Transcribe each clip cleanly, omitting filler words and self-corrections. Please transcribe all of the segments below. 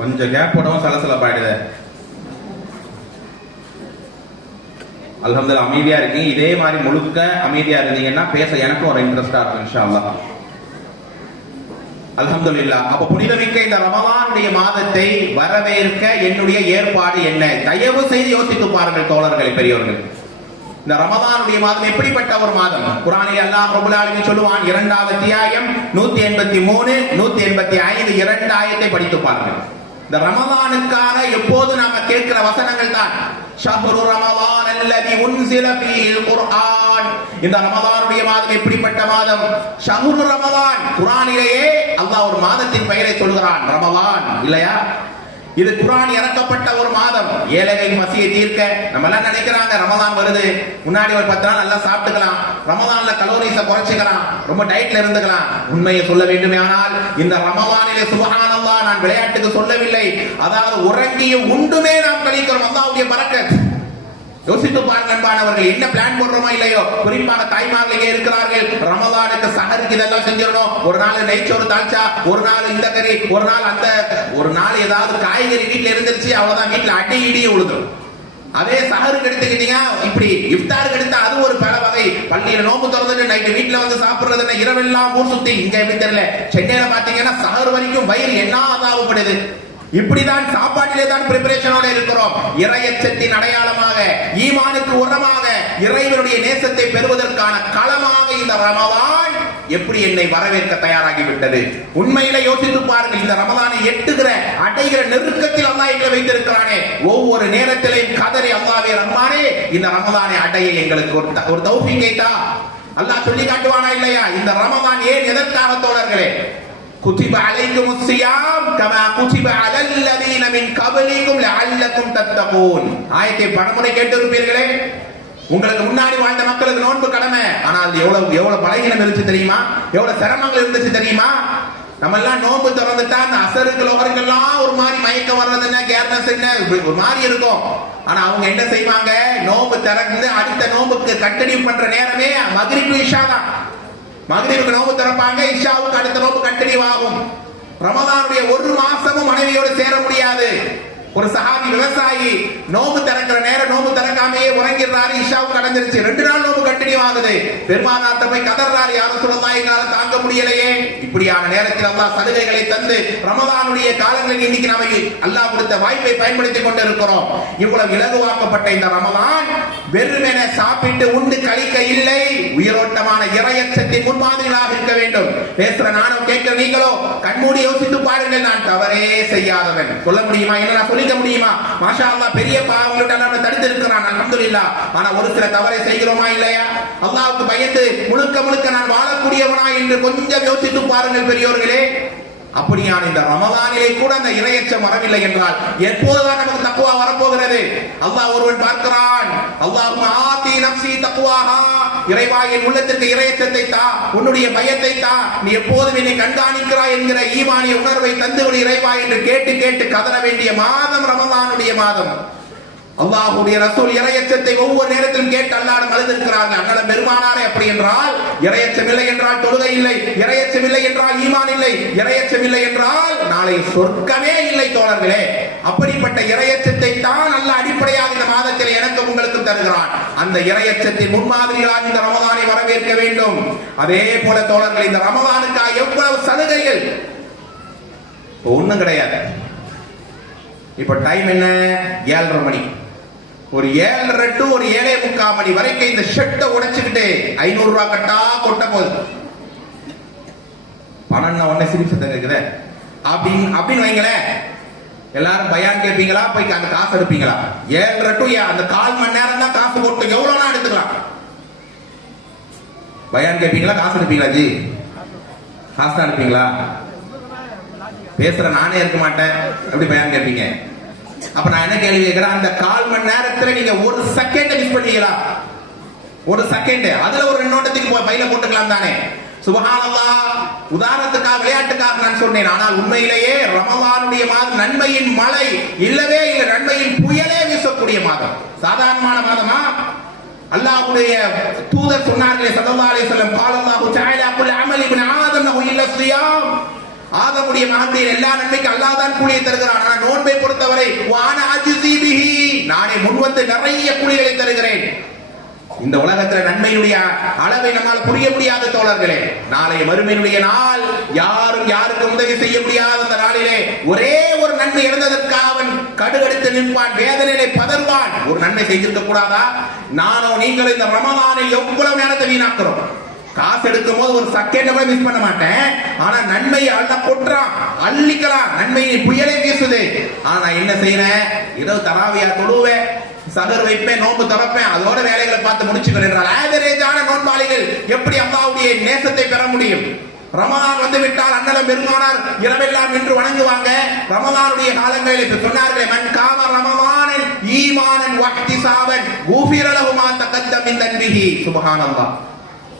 கொஞ்சம் கேப் போடவும் சலசலப்பாயிடுது. அல்ஹம்துலில்லாஹ் அமைதியா இருக்கீங்க. இதே மாதிரி முழுக்க அமைதியா இருந்தீங்கன்னா பேச எனக்கும் ஒரு இன்ட்ரெஸ்டா இருக்கும் இன்ஷா அல்லாஹ். அல்ஹம்துலில்லாஹ். அப்ப புனிதமிக்க இந்த ரமலானுடைய மாதத்தை வரவேற்க என்னுடைய ஏற்பாடு என்ன? தயவு செய்து யோசித்து பாருங்கள் தோழர்களே, பெரியவர்கள். இந்த ரமலானுடைய மாதம் எப்படிப்பட்ட ஒரு மாதம்? குர்ஆனில் அல்லாஹ் ரப்பல் ஆலமீன் சொல்லுவான், 2வது அத்தியாயம் 183 185 2 ஆயத்தை படித்து பாருங்கள். இந்த ரமலானுக்காக எப்போது நாம கேட்கிற வசனங்கள் தான் ஷஹ்ரு ரமலான் அல்லதி உன்ஸில ஃபீஹில் குர்ஆன். இந்த ரமலானுடைய மாதம் எப்படிப்பட்ட மாதம்? ஷஹ்ரு ரமலான். குர்ஆனிலேயே அல்லாஹ் ஒரு மாதத்தின் பெயரை சொல்கிறான், ரமலான் இல்லையா? இது குர்ஆன் இறக்கப்பட்ட ஒரு மாதம். ஏழைகளின் பசியை தீர்க்க. நம்ம எல்லாம் நினைக்கிறாங்க ரமலான் வருது, முன்னாடி ஒரு 10 நாள் நல்லா சாப்பிட்டுக்கலாம், ரமலான்ல கலோரிஸை குறைச்சிக்கலாம், ரொம்ப டயட்ல இருந்துக்கலாம். உண்மையை சொல்ல வேண்டுமே ஆனால் இந்த ரமலானிலே சுப்ஹானல்லாஹ், நான் விளையாட்டுக்கு சொல்லவில்லை, அதாவது உறங்கியும் உண்டுமே நாம் கழிக்கிறோம். அல்லாஹ்வுடைய பரக்கத். யோசித்து பாருங்க அன்பானவர்கள், என்ன பிளான் போடுறோமா இல்லையோ? குறிப்பாக தாய்மார்கள் இருக்கிறார்கள், ரமலானுக்கு சஹருக்கு இதெல்லாம் செஞ்சிடணும். ஒரு நாள் நெய்ச்சோறு தாழ்ச்சா, ஒரு நாள் இந்த கறி, ஒரு நாள் அந்த, ஒரு நாள் ஏதாவது காய்கறி வீட்டுல இருந்துருச்சு, அவ்வளவுதான், வீட்டுல அடி இடியே உழுதும். அதே சஹருக்கு எடுத்துக்கிட்டீங்க, இப்படி இஃப்தாருக்கு எடுத்தா அது ஒரு பல வகை. பள்ளியில நோம்பு திறந்துட்டு நைட்டு வீட்டுல வந்து சாப்பிடுறது, இரவெல்லாம் ஊர் சுத்தி. இங்க எப்படி தெரியல, சென்னையில பாத்தீங்கன்னா சஹர் வரைக்கும் வயிறு என்ன ஆதாவப்படுது. இப்படிதான் சாப்பாட்டிலே தான் பிரிப்பரேஷனோட இருக்கிறோம். இறையச்சத்தின் அடையாளமாக, ஈமானுக்கு உரமாக, இறைவனுடைய நேசத்தை பெறுவதற்கான களமாக இந்த ரமலான் எப்படி என்னை வரவேற்க தயாராகிவிட்டது. உண்மையில யோசித்து பாருங்கள், இந்த ரமலானை எட்டுகிற அடைகிற நெருக்கத்தில் அல்லாஹ் எங்களை வைத்திருக்கிறானே. ஒவ்வொரு நேரத்திலையும் கதறி, அல்லாஹ்வே ரஹ்மானே, இந்த ரமலானை அடைய எங்களுக்கு ஒரு தௌஃபீகை தா. அல்லாஹ் சொல்லி காட்டுவானா இல்லையா? இந்த ரமலான் ஏன் எதற்காக தோழர்களே? குதிப அலைக்குமுஸ் ஸியாம் கமா குதிப அலல் லதீன மின் கப்லிக்கும் லஅல்லக்கும் தத்தகூன். ஆயத்தை பலமுறை கேட்டிருப்பீர்களே. உங்களுக்கு முன்னாடி வாழ்ந்த மக்களுக்கு நோன்பு கடமை, ஆனால் எவ்வளவு பலகீனம் இருந்துச்சு தெரியுமா? எவ்வளவு சிரமங்கள் இருந்துச்சு தெரியுமா? நம்ம எல்லாம் நோன்பு திறந்துட்டா அந்த அசருக்கு லோகருக்கெல்லாம் ஒரு மாதிரி மயக்கம் வர்றது என்ன, கேர்னஸ் என்ன, ஒரு மாதிரி இருக்கும். ஆனா அவங்க என்ன செய்வாங்க? நோன்பு திறந்து அடுத்த நோன்புக்கு கண்டினியூ பண்ற நேரமே மக்ரிப் இஷா தான். மக்ரிபுக்கு நோன்பு திறப்பாங்க, இஷாவுக்கு அடுத்த நோன்பு கண்டினியூ ஆகும். ரமலானுடைய ஒரு மாசமும் மனைவியோடு சேர முடியாது. ஒரு சஹாபி விவசாயி நோம்பு திறக்கிற நேரம் நோம்பு திறக்காமையே உறங்கிறாரு, இஷாவுக்கு அடைஞ்சிருச்சு, 2 நாள் நோம்பு கண்டினியூ ஆகுது. பெருமானார்ட்ட போய் கதறாரு, யார சொல்லலாம், எங்களால தாங்க முடியலையே. இப்படியான நேரத்தில் அல்லாஹ் சலுகைகளை தந்து ரமலானுடைய காலங்களில் இன்னைக்கு நாம அல்லாஹ் கொடுத்த வாய்ப்பை பயன்படுத்திக் கொண்டு இருக்கிறோம். இவ்வளவு இலகுவாக்கப்பட்ட இந்த ரமலான் வெறுமென சாப்பிட்டு உண்டு கழிக்க இல்லை, உயிரோட்டமான இறையச்சத்தின் முன்மாதிரிகளாக இருக்க வேண்டும். பேசுற நானும் கேட்கிற நீங்களோ கண்மூடி யோசித்து பாருங்கள், நான் தவறே செய்யாதவன். சொல்ல முடியுமா? என்ன சொல்லிக்க முடியுமா? மாஷா அல்லாஹ், பெரிய பாவங்களை எல்லாம் தடுத்து இருக்கிறான், அல்ஹம்துலில்லாஹ். ஆனா ஒரு சில தவறை செய்கிறோமா இல்லையா? அல்லாஹ்வுக்கு பயந்து முழுக்க முழுக்க நான் வாழக்கூடியவனா என்று கொஞ்சம் யோசித்து பாருங்கள் பெரியோர்களே. அப்படியான இந்த ரமலானிலே கூட அந்த இறையச்சம் வரவில்லை என்றால் எப்போதுதான் நமக்கு தக்வா வரப்போகிறது? அல்லாஹ் ஒருவன் பார்க்கிறான், அல்லாஹும்ம ஆதி நஃப்ஸி தக்வாஹா, இறைவா என் உள்ளத்திற்கு இறையச்சத்தை தா, உன்னுடைய பயத்தை தா, நீ எப்போதும் என்னை கண்காணிக்கிறாய் என்கிற ஈமானிய உணர்வை தந்துவிடு இறைவா என்று கேட்டு கேட்டு கதற வேண்டிய மாதம் ரமலானுடைய மாதம். அல்லாஹ்வுடைய ரசூல் இறையச்சத்தை ஒவ்வொரு நேரத்திலும் கேட்டு அல்லாஹ்விடம் அழுதிருக்கிறாங்க. அண்ணன் பெருமானாரே, அப்படி என்றால் இறையச்சம் இல்லை என்றால் தொழுகை இல்லை, இறையச்சம் இல்லை என்றால் ஈமான் இல்லை, இறையச்சம் இல்லை என்றால் நாளை சொர்க்கமே இல்லை தோழர்களே. அப்படிப்பட்ட இறையச்சத்தை தான் அல்லாஹ் அடிப்படையாக இந்த மாதத்தில் எனக்கு உங்களுக்கும் தருகிறான். அந்த இறையச்சத்தின் முன்மாதிரிகளாக இந்த ரமலானை வரவேற்க வேண்டும். அதே போல தோழர்கள், இந்த ரமலானுக்காக எவ்வளவு சலுகைகள்! ஒண்ணும் கிடையாது. இப்ப டைம் என்ன? 7:30 மணி. ஒரு 7:30 to ஒரு 7:45 மணி வரைக்கும் இந்த ஷெட்டை உடைச்சுக்கிட்டு 500 ரூபாய் கட்டா கொட்ட போகுது. பணம் உடனே சிரிப்பு சத்தம் இருக்குது அப்படின்னு வைங்களேன். எல்லாரும் பயான் கேட்பீங்களா, போய் அந்த காசு எடுப்பீங்களா? 7:30 to அந்த 1/4 மணி நேரம் தான் காசு போட்டு எவ்வளவுனா எடுத்துக்கலாம். பயான் கேட்பீங்களா, காசு எடுப்பீங்களா? ஜி, காசு தான் எடுப்பீங்களா? பேசுற நானே இருக்க மாட்டேன், எப்படி பயான் கேட்பீங்க? அப்ப நான் என்ன கேள்வி கேட்கிறேன், அந்த 1/4 மணி நேரத்துல நீங்க ஒரு செகண்ட் மிஸ் பண்ணீங்களா? ஒரு செகண்ட், அதுல ஒரு நோட்டத்துக்கு பையில போட்டுக்கலாம் தானே? சுப்ஹானல்லாஹ். உதாரணத்துக்காக, விளையாட்டுக்காக நான் சொன்னேன். ஆனால் உண்மையிலேயே ரமலானுடைய மாதம் நன்மையின் மழை இல்லவே இல்லை, நன்மையின் புயலே வீசக்கூடிய மாதம். சாதாரணமான மாதமா? அல்லாஹ்வுடைய தூதர் சொன்னார்களே ஸல்லல்லாஹு அலைஹி வஸல்லம், قال الله تعالى كل عمل ابن آدم له إلا الصيام. ஆதமுடைய மகனுடைய எல்லா நன்மைக்கு அல்லாஹ் தான் கூலியை தருகிறான். ஆனா நோன்பை பொறுத்தவரை வான அஜ்ஸி பிஹி, நானே முன்வந்து நிறைய கூலிகளை தருகிறேன். இந்த உலகத்துல நன்மையினுடைய அளவை நம்மால் புரிய முடியாத தோழர்களே. நாளைய மறுமையினுடைய நாள், யாரும் யாருக்கும் உதவி செய்ய முடியாத அந்த நாளிலே ஒரே ஒரு நன்மை இழந்ததற்காக அவன் கடுகடுத்து நிற்பான், வேதனையிலே பதறுவான். ஒரு நன்மை செய்திருக்க கூடாதா? நானோ நீங்களும் இந்த ரமலானில் எவ்வளவு நேரத்தை வீணாக்குறோம். காசு எடுக்கும் போது ஒரு செகண்ட் கூட மிஸ் பண்ண மாட்டேன். ஆனா நன்மையை அள்ள கொட்டுறான், அள்ளிக்கலாம். நன்மையை புயலே வீசுது. ஆனா என்ன செய்யறேன்? இரவு தராவியா தொழுவேன், சகர் வைப்பேன், நோன்பு திறப்பேன், அதோட வேலைகளை பார்த்து முடிச்சுக்கிறேன் என்றால் ஆவரேஜான நோன்பாளிகள் எப்படி அல்லாஹ்வுடைய நேசத்தை பெற முடியும்? ரமலான் வந்து விட்டால் அண்ணலம் பெருமானார் இரவெல்லாம் நின்று வணங்குவாங்க. ரமலானுடைய காலங்களில் இப்ப சொன்னார்களே, மன் காம ரமலானன் ஈமானன் வஹ்திசாபன் குஃபிர லஹு மா தகத்தம மின் தன்பிஹி. சுப்ஹானல்லாஹ்.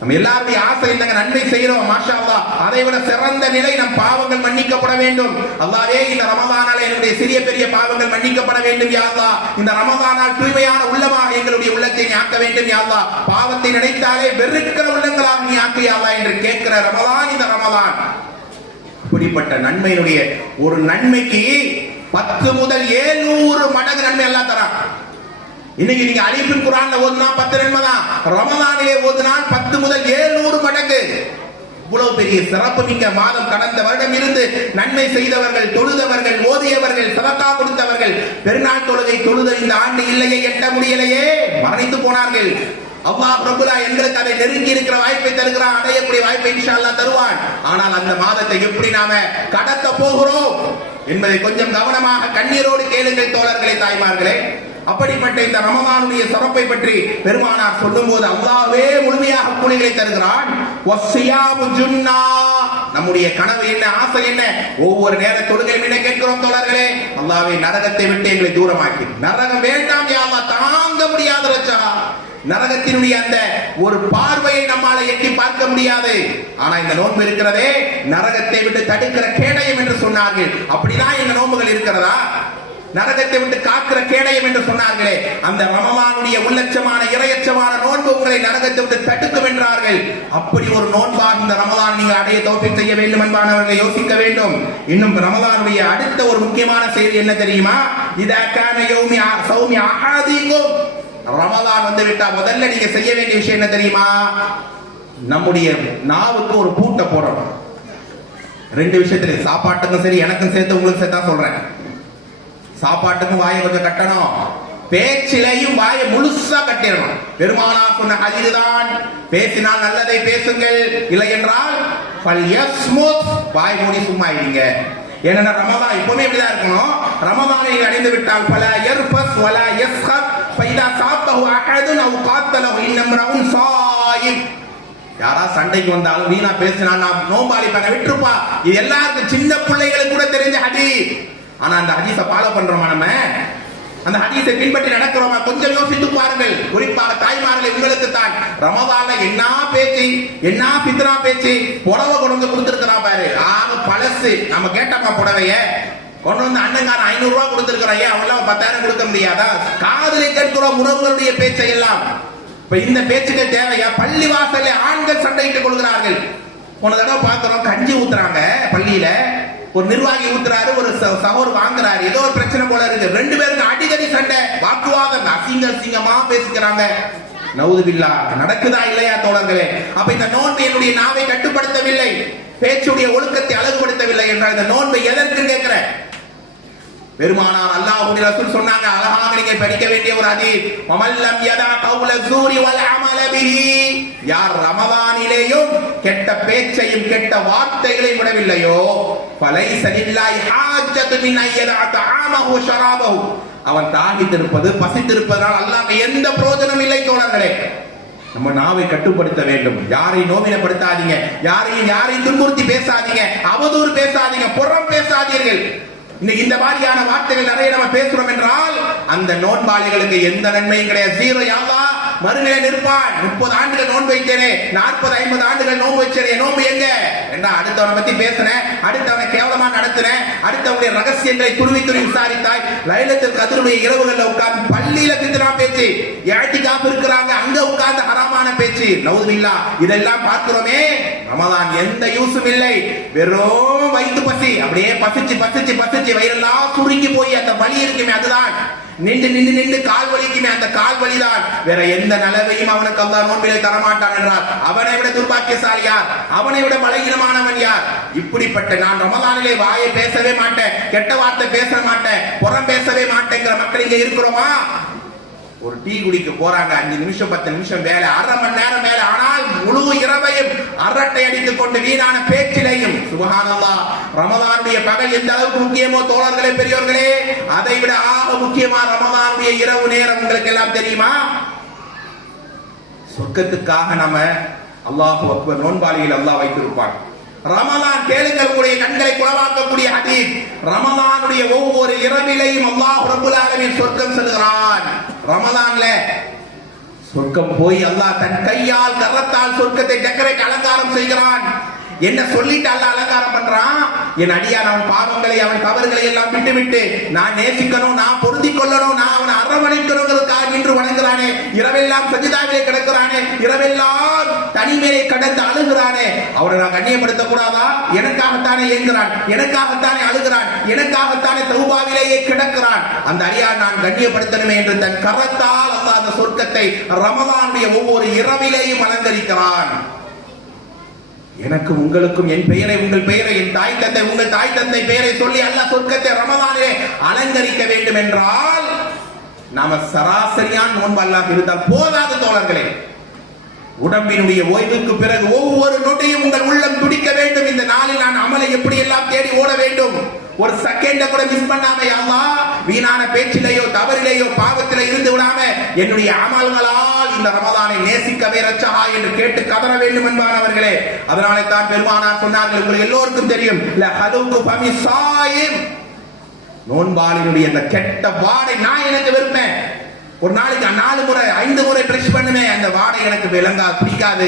நம்ம எல்லாருடைய ஆசை என்னங்க? நன்மை செய்யறோம், மாஷா அல்லாஹ். அதை விட சிறந்த நிலை நம் பாவங்கள் மன்னிக்கப்பட வேண்டும். அல்லாஹ்வே, இந்த ரமலானால என்னுடைய சிறிய பெரிய பாவங்கள் மன்னிக்கப்பட வேண்டும் யா அல்லாஹ். இந்த ரமலானால் தூய்மையான உள்ளமாக எங்களுடைய உள்ளத்தை நீ ஆக்க வேண்டும் யா அல்லாஹ். பாவத்தை நினைத்தாலே வெறுக்கிற உள்ளங்களாக நீ ஆக்கு யா அல்லாஹ் என்று கேட்கிற ரமலான் இந்த ரமலான். இப்படிப்பட்ட நன்மையினுடைய ஒரு நன்மைக்கு 10 முதல் 700 மடங்கு நன்மை அல்லாஹ் தரான். இன்னைக்கு நீங்க அலிஃபில் குர்ஆன்ல ஓதுனா 10 நன்மை தான். ரமலானிலே ஓதுனால் 10 முதல் 700 மடங்கு. இவ்வளவு பெரிய சிறப்பு மிக்க மாதம். கடந்த வருடம் இருந்து நன்மை செய்தவர்கள், தொழுதவர்கள், ஓதியவர்கள், சதகா கொடுத்தவர்கள், பெருநாள் தொழுகை தொழுத இந்த ஆண்டு இல்லையே, எட்ட முடியலையே, மரணித்து போனார்கள். அல்லாஹ் ரப்பனா எங்களுக்கு அதை நெருங்கி இருக்கிற வாய்ப்பை தருகிறான், அடையக்கூடிய வாய்ப்பை இன்ஷா அல்லாஹ் தருவான். ஆனால் அந்த மாதத்தை எப்படி நாம கடத்த போகிறோம் என்பதை கொஞ்சம் கவனமாக கண்ணீரோடு கேளுங்கள் தோழர்களே, தாய்மார்களே. அப்படிப்பட்ட இந்த ரமலானுடைய சிறப்பை பற்றி பெருமானார் சொல்லும் போது, அல்லாஹ்வே முழுமையாக கூலிகளை தருகிறான். வஸ்ஸியாமு ஜுன்னா, நம்முடைய கனவு என்ன, ஆசை என்ன? ஒவ்வொரு நேர தொழுகையும் என்ன கேட்கிறோம் தோழர்களே? அல்லாஹ்வே நரகத்தை விட்டு எங்களை தூரமாக்கி, நரகம் வேண்டாம் யா அல்லாஹ், தாங்க முடியாத ரச்சா. நரகத்தினுடைய அந்த ஒரு பார்வையை நம்மால எட்டி பார்க்க முடியாது. ஆனா இந்த நோன்பு இருக்கிறதே நரகத்தை விட்டு தடுக்கிற கேடயம் என்று சொன்னார்கள். அப்படிதான் எங்க நோன்புகள் இருக்கிறதா? நரகத்தை விட்டு காக்கிற கேடயம் என்று சொன்னார்களே, அந்த ரமலானுடைய உள்ளட்சமான இறையச்சமான நோன்பு உங்களை நரகத்தை விட்டு தடுக்கும் என்றார்கள். அப்படி ஒரு நோன்பாக இந்த ரமலான் நீங்கள் அடைய தௌஃபீக் செய்ய வேண்டும் என்பானவர்களை யோசிக்க வேண்டும். இன்னும் ரமலானுடைய அடுத்த ஒரு முக்கியமான செய்தி என்ன தெரியுமா? இதா கான யௌமி சௌமி அஹாதிக்கும், ரமலான் வந்து விட்டா முதல்ல நீங்க செய்ய வேண்டிய விஷயம் என்ன தெரியுமா? நம்முடைய நாவுக்கு ஒரு பூட்டை போடணும். 2 விஷயத்துல, சாப்பாட்டுக்கும் சரி, எனக்கும் சேர்த்து உங்களுக்கு சேர்த்தா சொல்றேன். சாப்பாட்டுக்கும் வாயை கொஞ்சம் கட்டணும், பேச்சிலையும் வாயை முழுசா கட்டிடணும். பெருமானார் சொன்ன ஹதீஸ் தான், பேசினால் நல்லதை பேசுங்கள், இல்லை என்றால் வாய் மூடி சும்மா இருங்க. ஏன்னா ரமலான் எப்பவுமே இப்படிதான் இருக்கணும். ரமலானை அடைந்து விட்டால் பல யர்ஃபஸ் வலா யஸ்ஹப் ஃபைதா சாபஹு அஹதுன் அவ் காத்தலஹு இன்னம்ரஉன் ஸாயிம். யாரா சண்டைக்கு வந்தாலும் வீணா பேசினா நான் நோம்பாளி பண்ண விட்டுருப்பா. இது எல்லாருக்கும் சின்ன பிள்ளைகளுக்கு கூட தெரிஞ்ச ஹதீஸ். ஆனா அந்த ஹதீஸை ஃபாலோ பண்றோமா? நம்ம அந்த ஹதீஸை பின்பற்றி நடக்கிறோமா? கொஞ்சம் யோசித்து பாருங்கள். குறிப்பாக தாய்மார்கள், உங்களுக்கு தான் ரமலான்ல என்ன பேச்சு, என்ன பித்ரா பேச்சு. புடவை கொண்டு வந்து கொடுத்துருக்கிறா பாரு, ஆக பழசு. நம்ம கேட்டோமா புடவைய கொண்டு வந்து அண்ணங்காரன் 500 ரூபாய் கொடுத்திருக்கிறான், ஏன் அவெல்லாம் 10,000 கொடுக்க முடியாதா? காதலை கேட்கிறோம் உறவுகளுடைய பேச்சை எல்லாம். இப்ப இந்த பேச்சுகள் தேவையா? பள்ளி வாசல்ல ஆண்கள் சண்டையிட்டுக் கொள்கிறார்கள். போன தடவை பாக்குறோம், கஞ்சி ஊத்துறாங்க பள்ளியில, ஒரு நிர்வாகி ஊத்துறாரு, ஒரு சகோர் வாங்குறாரு, ஏதோ ஒரு பிரச்சனை போல இருக்கு. 2 பேருக்கு அடிக்கடி சண்டை, வாக்குவாதம், அசிங்கமா பேசிக்கிறாங்க. நவுதுபில்லா. நடக்குதா இல்லையா தோழர்களே? அப்ப இந்த நோன்பு என்னுடைய நாவை கட்டுப்படுத்தவில்லை, பேச்சுடைய ஒழுக்கத்தை அழகுபடுத்தவில்லை என்றால் இந்த நோன்பை எதற்கு கேட்கிற? பெருமானார் அல்லாஹ்வுடைய ரசூல் சொன்னாங்க, அழகாக நீங்க படிக்க வேண்டிய ஒரு ஹதீஸ், வமல்லம் யதா கௌல ஸூரி வல் அமல பிஹி. யார் ரமலானிலேயும் கெட்ட பேச்சையும் கெட்ட வார்த்தைகளையும் விடவில்லையோ, ஃபலைஸ லில்லாஹி ஹாஜ்ஜத்து மின் அய்யதா தஆமஹு ஷராபஹு, அவன் தாகித்திருப்பது, பசித்திருப்பதனால் அல்லாஹ்வுக்கு எந்த பிரயோஜனம் இல்லை தோழர்களே. நம்ம நாவை கட்டுப்படுத்த வேண்டும். யாரையும் நோவினப்படுத்தாதீங்க, யாரையும் துன்புறுத்தி பேசாதீங்க, அவதூறு பேசாதீங்க, புறம் பேசாதீர்கள். இன்னைக்கு இந்த மாதிரியான வார்த்தைகள் நிறைய நம்ம பேசுறோம் என்றால் அந்த நோன்பாளிகளுக்கு எந்த நன்மையும் கிடையாது. 0 யா அல்லாஹ் மறுநிலை நிற்பான். 30 ஆண்டுகள் நோன்பு வைத்தேனே, 40-50 ஆண்டுகள் நோன்பு வச்சேனே, நோன்பு எங்க? ஏண்டா அடுத்தவனை பத்தி பேசுனேன், அடுத்தவனை கேவலமா நடத்துனேன், அடுத்தவனுடைய ரகசியங்களை துருவி துருவி விசாரித்தாய், லைலத்துல் கத்ருடைய இரவுகள்ல உட்கார்ந்து பள்ளியில பித்னா பேச்சு, இஅ்திகாஃப் இருக்கிறாங்க அங்க உட்கார்ந்து ஹராமான பேச்சு, நவுதுபில்லாஹ், இதெல்லாம் பார்க்கிறோமே. ரமலான் எந்த யூஸும் இல்லை, வெறும் வயிற்று பசி, அப்படியே பசிச்சு பசிச்சு பசிச்சு வயிறெல்லாம் சுருங்கி போய் அந்த வலி இருக்குமே, அதுதான் நின்று நின்று நின்று கால் வலிக்குமே, அந்த கால் வலிதான். வேற எந்த நலவையும் அவனுக்கு அல்லாஹ் நோன்பிலே தரமாட்டான் என்றால் அவனை விட துர்பாக்கியசாலி யார், அவனை விட பலகீனமானவன் யார்? இப்படிப்பட்ட நான் ரமலானிலே வாயை பேசவே மாட்டேன், கெட்ட வார்த்தை பேச மாட்டேன், புறம் பேசவே மாட்டேங்கிற மக்கள் இங்க இருக்கிறோமா? ஒரு டீ குடிக்க போறாங்க, 5 நிமிஷம் 10 நிமிஷம் வேலை, அரை மணி நேரம் வேலை, ஆனால் முழு இரவையும் அரட்டை அடித்துக் கொண்டு வீணான பேச்சிலையும். சுப்ஹானல்லாஹ், ரமலானுடைய பகல் எந்த அளவுக்கு முக்கியமோ தோழர்களே, பெரியோர்களே, அதை விட ஆக முக்கியமா ரமலானுடைய இரவு நேரம் உங்களுக்கு எல்லாம் தெரியுமா? சொர்க்கத்துக்காக நம்ம அல்லாஹு அக்பர் நோன்பாளியில் அல்லாஹ் வைத்திருப்பான். ரமலான் கேளுங்கள், உங்களுடைய கண்களை குளவாக்கக்கூடிய ஹதீஸ். ரமலானுடைய ஒவ்வொரு இரவிலையும் அல்லாஹ் ரப்பல் ஆலமீன் சொர்க்கம் செல்கிறான். ரமலான்ல சொர்க்கம் போய் அல்லாஹ் தன் கையால் கரத்தால் சொர்க்கத்தை டெக்கரேட் அலங்காரம் செய்கிறான். என்ன சொல்லிட்டு அல்லாஹ் அலங்காரம் பண்றான்? என் அடியான் அவன் பாவங்களை அவன் தவறுகளை எல்லாம் விட்டு விட்டு நான் நேசிக்கணும், நான் பொருந்திக் கொள்ளணும், நான் அவனை அரவணைக்கணுங்கிறதுக்காக நின்று வணங்குறானே, இரவெல்லாம் சஜிதாவிலே கிடக்கிறானே, இரவெல்லாம் தனிமையை கடந்து அழுகிறானே, அவரை நான் கண்ணியப்படுத்த கூடாதா? எனக்காகத்தானே ஏங்குறான், எனக்காகத்தானே அழுகிறான், எனக்காகத்தானே தௌபாவிலேயே கிடக்கிறான். அந்த அடியான் நான் கண்ணியப்படுத்தணுமே என்று தன் கரத்தால் அல்லாஹ் அந்த சொர்க்கத்தை ரமலானுடைய ஒவ்வொரு இரவிலேயும் அலங்கரிக்கிறான். எனக்கு உங்களுக்கும் என் பெயரை, உங்கள் பெயரை, என் தாய் தந்தை, உங்கள் தாய் தந்தை பெயரை சொல்லி அல்லாஹ் சொர்க்கத்தை ரமலானிலே அலங்கரிக்க வேண்டும் என்றால் நாம சராசரியான நோன்பு அல்லாஹ் இருந்தால் போதாது தோழர்களே. உடம்பினுடைய ஓய்வுக்கு பிறகு ஒவ்வொரு நொடியும் உங்கள் உள்ளம் துடிக்க வேண்டும். இந்த நாளில் நான் அமலை எப்படி எல்லாம் தேடி ஓட வேண்டும், ஒரு செகண்ட கூட மிஸ் பண்ணாம அல்லாஹ் வீணான பேச்சிலேயோ தவறிலேயோ பாவத்திலே இருந்து விடாம என்னுடைய அமல்களால் இந்த ரமலானை நேசிக்கவே ரச்சஹா என்று கேட்டு கதற வேண்டும் என்பானவர்களே. அதனாலே தான் பெருமானார் சொன்னார்கள், உங்களுக்கு எல்லோருக்கும் தெரியும், லஹதுகு ஃபமிஸாயிம், நோன்பாளினுடைய அந்த கெட்ட வாடை நான் எனக்கு விரும்பேன். ஒரு நாளைக்கு 4 முறை 5 முறை பிரஷ் பண்ணுவேன், அந்த வாடை எனக்கு விளங்கா பிடிக்காது.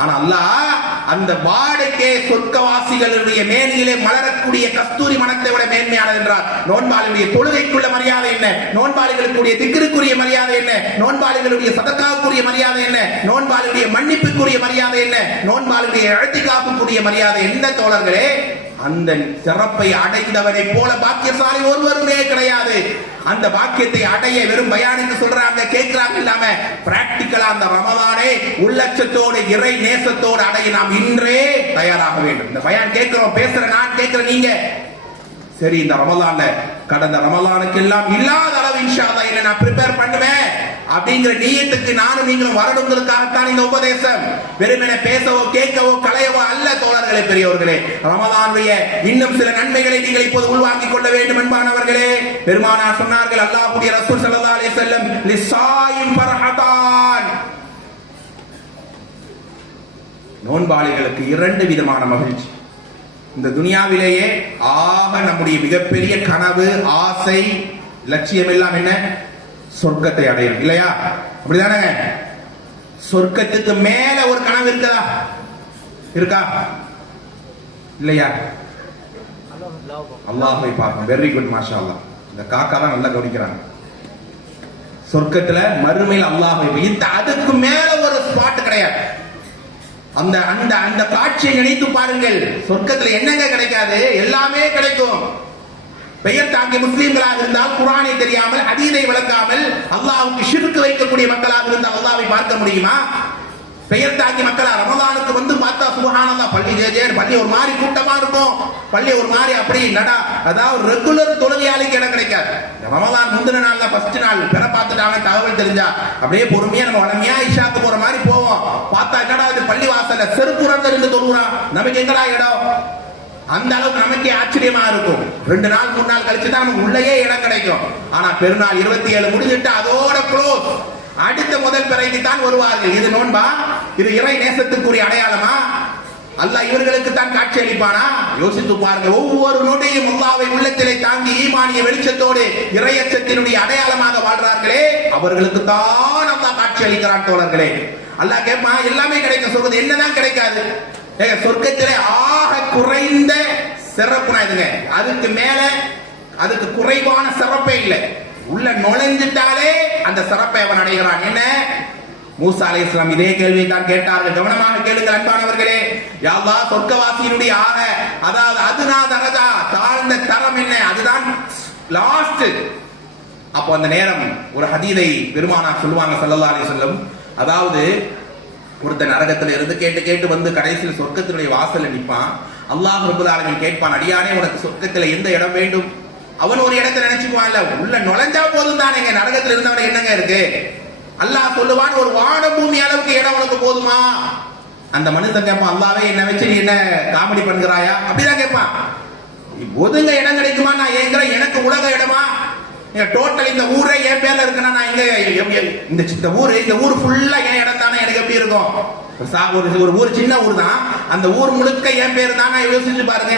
ஆனா அல்லாஹ் அந்த வாடைக்கே சொர்க்கவாசிகளுடைய மேனியிலே மலரக்கூடிய கஸ்தூரி மனத்தை விட மேன்மையானது என்றார். நோன்பாளிகளுடைய தொழுகைக்குள்ள மரியாதை என்ன, நோன்பாளிகளுடைய திக்ருக்குரிய மரியாதை என்ன, நோன்பாளிகளுடைய சதக்காவுக்குரிய மரியாதை என்ன, நோன்பாளிகளுடைய மன்னிப்புக்குரிய மரியாதை என்ன, நோன்பாளிகளுடைய இஅ்திகாஃபுக்குரிய மரியாதை என்ன தோழர்களே? அந்த சிறப்பை அடைந்தவரை போல பாக்கியசாலி ஒருவருமே கிடையாது. அந்த பாக்கியத்தை அடைய வெறும் பயானுக்கு சொல்றாங்க, கேட்கிறாங்க இல்லாம பிராக்டிக்கலா அந்த ரமலானை உள்ளச்சத்தோடு இறை நேசத்தோடு அடைய நாம் இன்றே தயாராக வேண்டும். இந்த பயான் கேட்கிறோம், பேசுற நான், கேட்கிற நீங்க, சரி இந்த ரமலான்ல கடந்த ரமலானுக்கு எல்லாம் இல்லாத அளவு இன்ஷா அல்லாஹ் என்ன நான் ப்ரிப்பேர் பண்ணுவேன் அப்படிங்கிற நியத்துக்கு நானும் நீங்களும் வரணுங்கிறதுக்காகத்தான் இந்த உபதேசம். வெறுமனே பேசவோ கேட்கவோ கலையவோ அல்ல தோழர்களே, பெரியவர்களே. ரமலானுடைய இன்னும் சில நன்மைகளை நீங்கள் இப்போது உள்வாங்கிக் கொள்ள வேண்டும் என்பானவர்களே. பெருமானார் சொன்னார்கள், அல்லாஹ்வுடைய ரசூல் ஸல்லல்லாஹு அலைஹி வஸல்லம், லிஸாயிம் ஃபர்ஹதான், நோன்பாளிகளுக்கு 2 விதமான மகிழ்ச்சி. இந்த துனியாவிலேயே ஆக நம்முடைய மிகப்பெரிய கனவு, ஆசை, லட்சியம் எல்லாம் என்ன? சொர்க்கத்தை அடையும், இல்லையா? அப்படிதானே? சொர்க்கத்துக்கு மேல ஒரு கனவு இருக்கா? இருக்கா இல்லையா? அல்லாஹ்வை பார்க்கணும். வெரி குட், மாஷா அல்லாஹ். இந்த காக்கா தான் நல்லா கவனிக்கிறாங்க. சொர்க்கத்துல மறுமையில் அல்லாஹ்வை, இந்த அதுக்கு மேல ஒரு ஸ்பாட் கிடையாது. அந்த அந்த அந்த காட்சியை நினைத்து பாருங்கள். சொர்க்கத்துல என்னங்க கிடைக்காது? எல்லாமே கிடைக்கும். பெயர் தாங்கிய முஸ்லிம்களாக இருந்தால் குர்ஆனை தெரியாமல் ஹதீஸை விளங்காமல் அல்லாஹ்வுக்கு ஷிர்க் வைக்கக்கூடிய மக்களாக இருந்தால் அல்லாஹ்வை பார்க்க முடியுமா? பெயர் தாங்கிய மக்களா ரமலானுக்கு வந்து பார்த்தா சுப்ஹானல்லாஹ், பள்ளி ஜேஜேர், பள்ளி ஒரு மாதிரி கூட்டமா இருக்கும், பள்ளி ஒரு மாதிரி அப்படி நடா, அதாவது ரெகுலர் தொழுகையாளிக்கு இடம் கிடைக்காது. ரமலான் முந்தின நாள்ல ஃபர்ஸ்ட் நாள் பெற பார்த்துட்டாங்க, தகவல் தெரிஞ்சா அப்படியே பொறுமையா நம்ம வளமையா இஷாக்கு போற மாதிரி போவோம். பார்த்தா என்னடா இது பள்ளி வாசல்ல செருப்புறந்த இருந்து தொழுகிறான், நமக்கு எங்கடா இடம்? அந்த அளவுக்கு நமக்கே ஆச்சரியமா இருக்கும். 2 நாள் 3 நாள் கழிச்சு தான் நமக்கு உள்ளேயே இடம் கிடைக்கும். ஆனா பெருநாள் 27 முடிஞ்சிட்டு அதோட க்ளோஸ். அடுத்த முதல் பிறைக்கு தான் வருவார்கள். இது நோன்பா? இது இறை நேசத்துக்குரிய அடையாளமா? அல்லாஹ் இவர்களுக்கு தான் காட்சி அளிப்பானா? யோசித்து பாருங்கள். ஒவ்வொரு நொடியும் அல்லாஹ்வை உள்ளத்திலே தாங்கி ஈமானிய வெளிச்சத்தோடு இறையச்சத்தினுடைய அடையாளமாக வாழ்றார்களே, அவர்களுக்கு தான் அல்லாஹ் காட்சி அளிக்கிறான் தோழர்களே. அல்லாஹ் கேட்பான், எல்லாமே கிடைக்கும், சொல்றது என்னதான் கிடைக்காது? சொர்க்கத்திலே ஆக சிறப்புனா இதுங்க. அதுக்கு மேல அதுக்கு குறைவான சிறப்பே இல்லை. உள்ள நுழைஞ்சிட்டாலே அந்த சிறப்பை அவன் அடைகிறான். என்ன? மூசா அலைஹிஸ்ஸலாம் இதே கேள்வியை தான் கேட்டார்கள். கவனமாக கேளுங்கள் அன்பானவர்களே. யா அல்லாஹ், சொர்க்கவாசியினுடைய அதாவது அதுனா தரஜா, தாழ்ந்த தரம் என்ன? அதுதான் லாஸ்ட். அப்போ அந்த நேரம் ஒரு ஹதீதை பெருமானார் சொல்லுவாங்க ஸல்லல்லாஹு அலைஹி வஸல்லம், அதாவது ஒருத்தன் நரகத்துல இருந்து கேட்டு கேட்டு வந்து கடைசியில் சொர்க்கத்தினுடைய வாசல்ல நிற்பான். அல்லாஹ் ரப்பல் ஆலமீன் கேட்பான், அடியானே உனக்கு சொர்க்கத்துல எந்த இடம் வேண்டும்? அவன் ஒரு இடத்தை நினைச்சுக்குவான்ல, உள்ள நுழைஞ்சா போதும் தானே, நரகத்துல இருந்தவன என்னங்க இருக்கு? அல்லாஹ் சொல்லுவான், ஒரு வான பூமி அளவுக்கு இடம் உனக்கு போதுமா? அந்த மனுஷன் கேட்பான், அல்லாவே என்ன வச்சு நீ என்ன காமெடி பண்ணுகிறாயா? அப்படிதான் கேட்பான். ஒதுங்க இடம் கிடைக்குமா? நான் ஏங்குறேன், எனக்கு உலக இடமா? டோட்டல் இந்த ஊரே என் பேர்ல இருக்குன்னா நான் இந்த ஊர் ஃபுல்லா என் இடம் தானே, எனக்கு எப்படி இருக்கும்? ஒரு ஊர் சின்ன ஊர் தான், அந்த ஊர் முழுக்க என் பேர் தான். யோசிச்சு பாருங்க,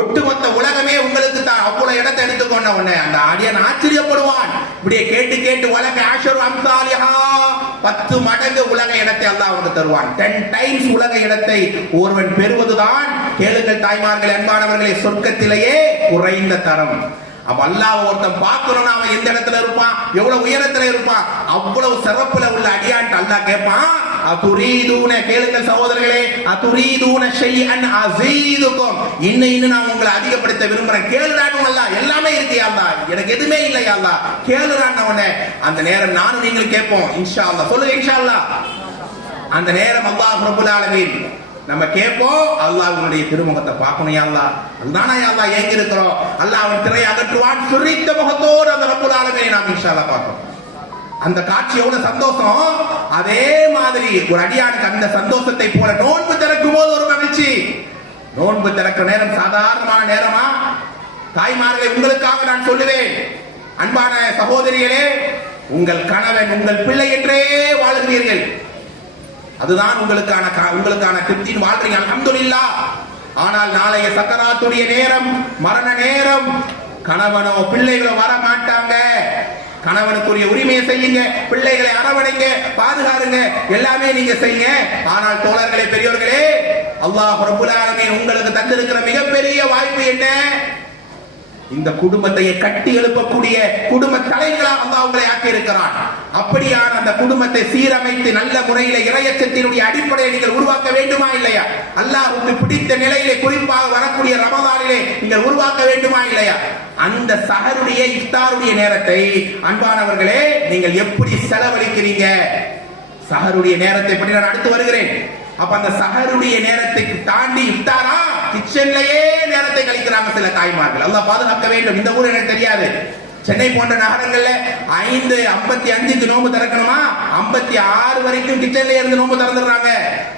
ஒட்டுமொத்த உலகமே உங்களுக்கு தான், அவ்வளவு இடத்தை எடுத்துக்கொண்ட உடனே அந்த ஆடியன் ஆச்சரியப்படுவான். இப்படியே கேட்டு கேட்டு உலக ஆஷரு அம்சாலிஹா 10 மடங்கு உலக இடத்தை அல்லாஹ் அவனுக்கு தருவான். 10 டைம்ஸ் உலக இடத்தை ஒருவன் பெறுவதுதான், கேளுங்கள் தாய்மார்களே, அன்பானவர்களே, சொர்க்கத்திலேயே குறைந்த தரம். அப்ப அல்லாஹ் ஒருத்தன் பார்க்கணும்னா அவன் எந்த இடத்துல இருப்பான், எவ்வளவு உயரத்துல இருப்பான், அவ்வளவு சிறப்புல உள்ள அடியான்ட்டு அல்லாஹ் கேட்பான். அதுரீதுன, கேளுங்கள் சகோதரர்களே, அதுரீதுன ஷைஅன் அஸீதுகும், இன்னும் நான் உங்களை அதிகப்படுத்த விரும்புறேன், கேளுடான்னு அல்லாஹ். எல்லாமே இருக்கு யா அல்லாஹ், எனக்கு எதுவுமே இல்லை யா அல்லாஹ், கேளுடான்னு அவனே. அந்த நேரம் நானும் நீங்களும் கேட்போம் இன்ஷா அல்லாஹ். சொல்லுங்க இன்ஷா அல்லாஹ். அந்த நேரம் அல்லாஹ் ரப்பல் ஆலமீன் நம்ம கேட்போம், அல்லாஹ்வுடைய திருமுகத்தை பார்க்கணும் யா அல்லாஹ். அதுதானா யா அல்லாஹ் ஏங்கி இருக்கிறோம். அல்லாஹ் அவன் திரையை அகற்றுவான், சுரித்த முகத்தோடு அந்த ரப்பல் ஆலமீனை நாம் இன்ஷா அல்லாஹ் பார்ப்போம். அந்த காட்சி எவ்வளவு சந்தோஷம். அதே மாதிரி ஒரு அடியானுக்கு அந்த சந்தோஷத்தை போல நோன்பு திறக்கும் போது ஒரு மகிழ்ச்சி. நோன்பு திறக்கிற நேரம் சாதாரணமான நேரமா? தாய்மார்களை உங்களுக்காக நான் சொல்லுவேன், அன்பான சகோதரிகளே, உங்கள் கணவன் உங்கள் பிள்ளை என்றே வாழ்கிறீர்கள், அதுதான் உங்களுக்கான திருப்தியின் வாழ்றீங்க, அல்ஹம்துலில்லாஹ். ஆனால் நாளைய சக்கராத்துடைய நேரம், மரண நேரம், கணவனோ பிள்ளைகளோ வர மாட்டாங்க. கணவனுக்குரிய உரிமையை செய்யுங்க, பிள்ளைகளை அரவணைங்க, பாதுகாருங்க, எல்லாமே நீங்க செய்யுங்க. ஆனால் தோழர்களே, பெரியோர்களே, அல்லாஹ் ரப்பல் ஆலமீன் உங்களுக்கு தந்திருக்கிற மிகப்பெரிய வாய்ப்பு என்ன? இந்த குடும்பத்தை கட்டி எழுப்பக்கூடிய குடும்ப தலைவர்களாக அல்லாஹ் உங்களை ஆக்கி இருக்கிறான். அப்படியான அந்த குடும்பத்தை சீரமைத்து நல்ல முறையில இறையச்சத்தினுடைய அடிப்படையை நீங்கள் உருவாக்க வேண்டுமா இல்லையா? அல்லாஹ்வுக்கு பிடித்த நிலையிலே, குறிப்பாக வரக்கூடிய ரமதானிலே நீங்கள் உருவாக்க வேண்டுமா இல்லையா? அந்த சஹருடைய இஃப்தாருடைய நேரத்தை அன்பானவர்களே நீங்கள் எப்படி செலவழிக்கிறீங்க? சஹருடைய நேரத்தை பற்றி நான் அடுத்து வருகிறேன். அப்ப அந்த சஹருடைய நேரத்தை தாண்டி இஃப்தாரா கிச்சன்லயே நேரத்தை கழிக்கிறாங்க சில தாய்மார்கள். அல்லாஹ் பாதுகாக்க வேண்டும். இந்த ஊர் எனக்கு தெரியாது, சென்னை போன்ற நகரங்கள்ல 5:55க்கு நோன்பு திறக்கணுமா, 56 வரைக்கும் கிச்சன்ல இருந்து நோன்பு திறந்துடுறாங்க.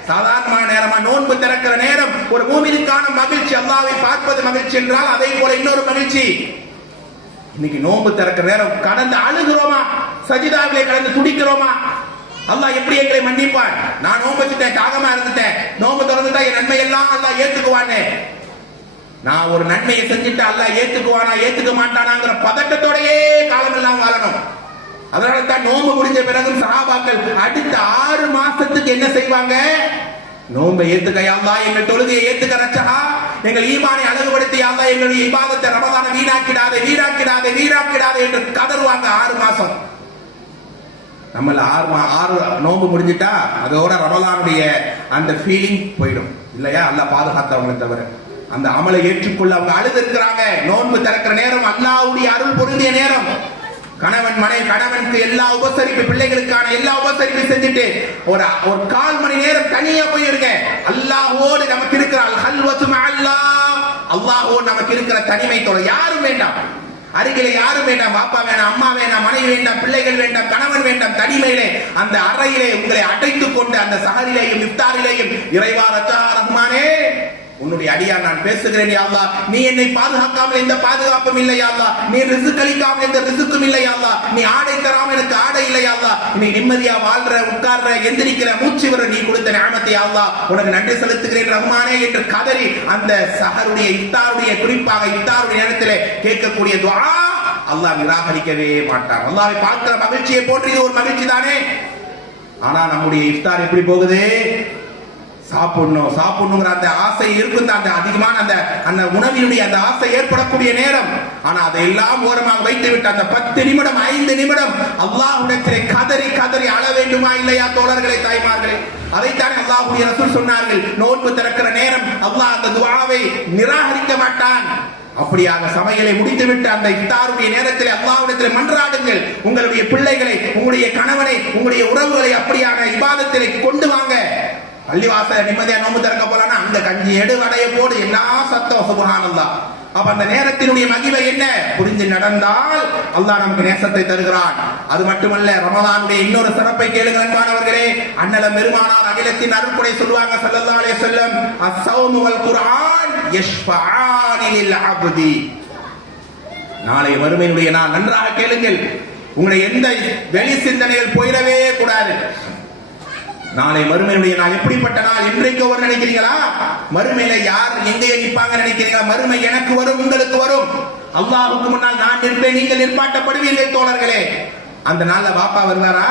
சாதாரணமான நேரமா? நோன்பு திறக்கிற நேரம் ஒரு மூமினுக்கான மகிழ்ச்சி. அல்லாஹ்வை பார்ப்பது மகிழ்ச்சி என்றால் அதே போல இன்னொரு மகிழ்ச்சி. இன்னைக்கு நோன்பு திறக்கிற நேரம் கடந்து அழுகிறோமா, சஜிதாவிலே கடந்து துடிக்கிறோமா? அல்லாஹ் எப்படி எங்களை மன்னிப்பான்? நான் நோன்பு வச்சுட்டேன், தாகமா இருந்துட்டேன், நோன்பு திறந்துட்டா என் நன்மை எல்லாம் அல்லாஹ் ஏத்துக்குவானே. நான் ஒரு நன்மையை செஞ்சுட்டு அல்லாஹ் ஏத்துக்குவானா ஏத்துக்க மாட்டானாங்கிற பதட்டத்தோடயே காலம் எல்லாம் வாழணும். அதனால தான் நோன்பு முடிஞ்ச பிறகு சஹாபாக்கள் அடுத்த 6 மாசத்துக்கு என்ன செய்வாங்க? நோன்பை ஏத்துக்க யா அல்லாஹ், எங்கள் தொழுகையை ஏத்துக்க ரச்சஹா, எங்கள் ஈமானை அழகுபடுத்தி யா அல்லாஹ் எங்களுடைய இபாதத்தை ரமதானை வீணாக்கிடாதே வீணாக்கிடாதே வீணாக்கிடாதே என்று கதறுவாங்க 6 மாசம். நம்மள 6 நோன்பு முடிஞ்சிட்டா அதோட ரமலானுடைய அந்த ஃபீலிங் போயிடும் இல்லையா? அல்லாஹ் பாதுகாத்தவங்களை தவிர அந்த அமலை ஏற்றுக்கொள்ள அவங்க அழுது இருக்கிறாங்க. நோன்பு திறக்கிற நேரம் அல்லாஹ்வுடைய அருள் பொருந்திய நேரம். கணவனுக்கு எல்லா உபசரிப்பு, பிள்ளைகளுக்கான எல்லா உபசரிப்பு செஞ்சுட்டு ஒரு 1/4 மணி நேரம் தனியா போயிருங்க. அல்லாஹ்வோடு நமக்கு இருக்கிற அல்ஹல்வத்து மஅல்லாஹ், அல்லாஹ்வோடு நமக்கு இருக்கிற தனிமை தொலை யாரும் வேண்டாம், அருகிலே யாரும் வேண்டாம், பாப்பா வேண்டாம், அம்மா வேண்டாம், மனைவி வேண்டாம், பிள்ளைகள் வேண்டாம், கணவன் வேண்டாம். தனிமையிலே அந்த அறையிலே உங்களை அடைத்துக் கொண்டு அந்த சஹரிலேயும் இஃப்தாரிலேயும் இறைவா ரஹ்மானே, உன்னுடைய அடியார் நான் பேசுகிறேன் யா அல்லாஹ், நீ என்னை பாதுகாக்காமல் எந்த பாதுகாப்பும் இல்லை யா அல்லாஹ், நீ ரிஸ்க் அளிக்காமல் எந்த ரிஸ்க்கும் இல்லை யா அல்லாஹ், நீ ஆடை தராமல் எனக்கு ஆடை இல்லை யா அல்லாஹ், நீ நிம்மதியா வாழ்ற, உட்கார்ற, எந்திரிக்கிற, மூச்சு வர நீ கொடுத்த நிஅமத்தை யா அல்லாஹ், உனக்கு நன்றி செலுத்துகிறேன் ரஹ்மானே என்று கதறி அந்த சஹருடைய இஃப்தாருடைய, குறிப்பாக இஃப்தாருடைய நேரத்திலே கேட்கக்கூடிய துஆ அல்லாஹ் நிராகரிக்கவே மாட்டார். அல்லாஹ்வை பார்க்கிற மகிழ்ச்சியை போன்று இது ஒரு மகிழ்ச்சி தானே. ஆனா நம்முடைய இஃப்தார் எப்படி போகுது? சாப்பிடணுங்கிற அந்த ஆசை இருக்கும், அந்த அதிகமான அந்த உணவினுடைய அந்த ஆசை ஏற்படக்கூடிய நேரம். ஆனா அதையெல்லாம் ஓரமாக வைத்து விட்டு அந்த 10 நிமிடம் 5 நிமிடம் அல்லாஹ்விடத்திலே கதறி கதறி அழ வேண்டுமா இல்லையா தோழர்களே, தாய்மார்களே? அதைத்தான் அல்லாஹ்வுடைய ரசூல் சொன்னார்கள், நோன்பு திறக்கிற நேரம் அல்லாஹ் அந்த துஆவை நிராகரிக்க மாட்டான். அப்படியாக சமையலை முடித்துவிட்டு அந்த இஃப்தாருடைய நேரத்தில் அல்லாஹ்விடத்தில் மன்றாடுங்கள். உங்களுடைய பிள்ளைகளை, உங்களுடைய கணவனை, உங்களுடைய உறவுகளை அப்படியான இபாதத்திலே கொண்டு வாங்க. பள்ளிவாசல நிம்மதியா நோம்பு திறக்க போறானா அங்க கஞ்சி எடு வடைய போடு எல்லா சத்தம், சுப்ஹானல்லாஹ். அப்ப அந்த நேரத்தினுடைய மகிமை என்ன புரிஞ்சு நடந்தால் அல்லாஹ் நமக்கு நேசத்தை தருகிறான். அது மட்டுமல்ல, ரமலானுடைய இன்னொரு சிறப்பை கேளுங்கள் அன்பானவர்களே. அண்ணலம் பெருமானார் அகிலத்தின் அருட்படை சொல்வாங்க ஸல்லல்லாஹு அலைஹி வஸல்லம், அஸ்-ஸௌமு வல் குர்ஆன் யஷ்ஃபஆனி லில் அப்தி. நாளை மறுமையினுடைய நாள் நன்றாக கேளுங்கள். உங்களை எந்த வெளி சிந்தனைகள் போயிடவே கூடாது. நாளை மறுமையுடைய நாள் எப்படிப்பட்ட நாள்? இன்றைக்கு ஒரு நினைக்கிறீங்களா? மறுமையில யார் எங்கே நிற்பாங்க நினைக்கிறீங்களா? மறுமை எனக்கு வரும், உங்களுக்கு வரும். அல்லாஹ்வுக்கு முன்னால் நான் நிற்பேன், நீங்கள் நிற்பாட்டப்படுவீர்கள் தோழர்களே. அந்த நாள்ல பாப்பா வருவாரா?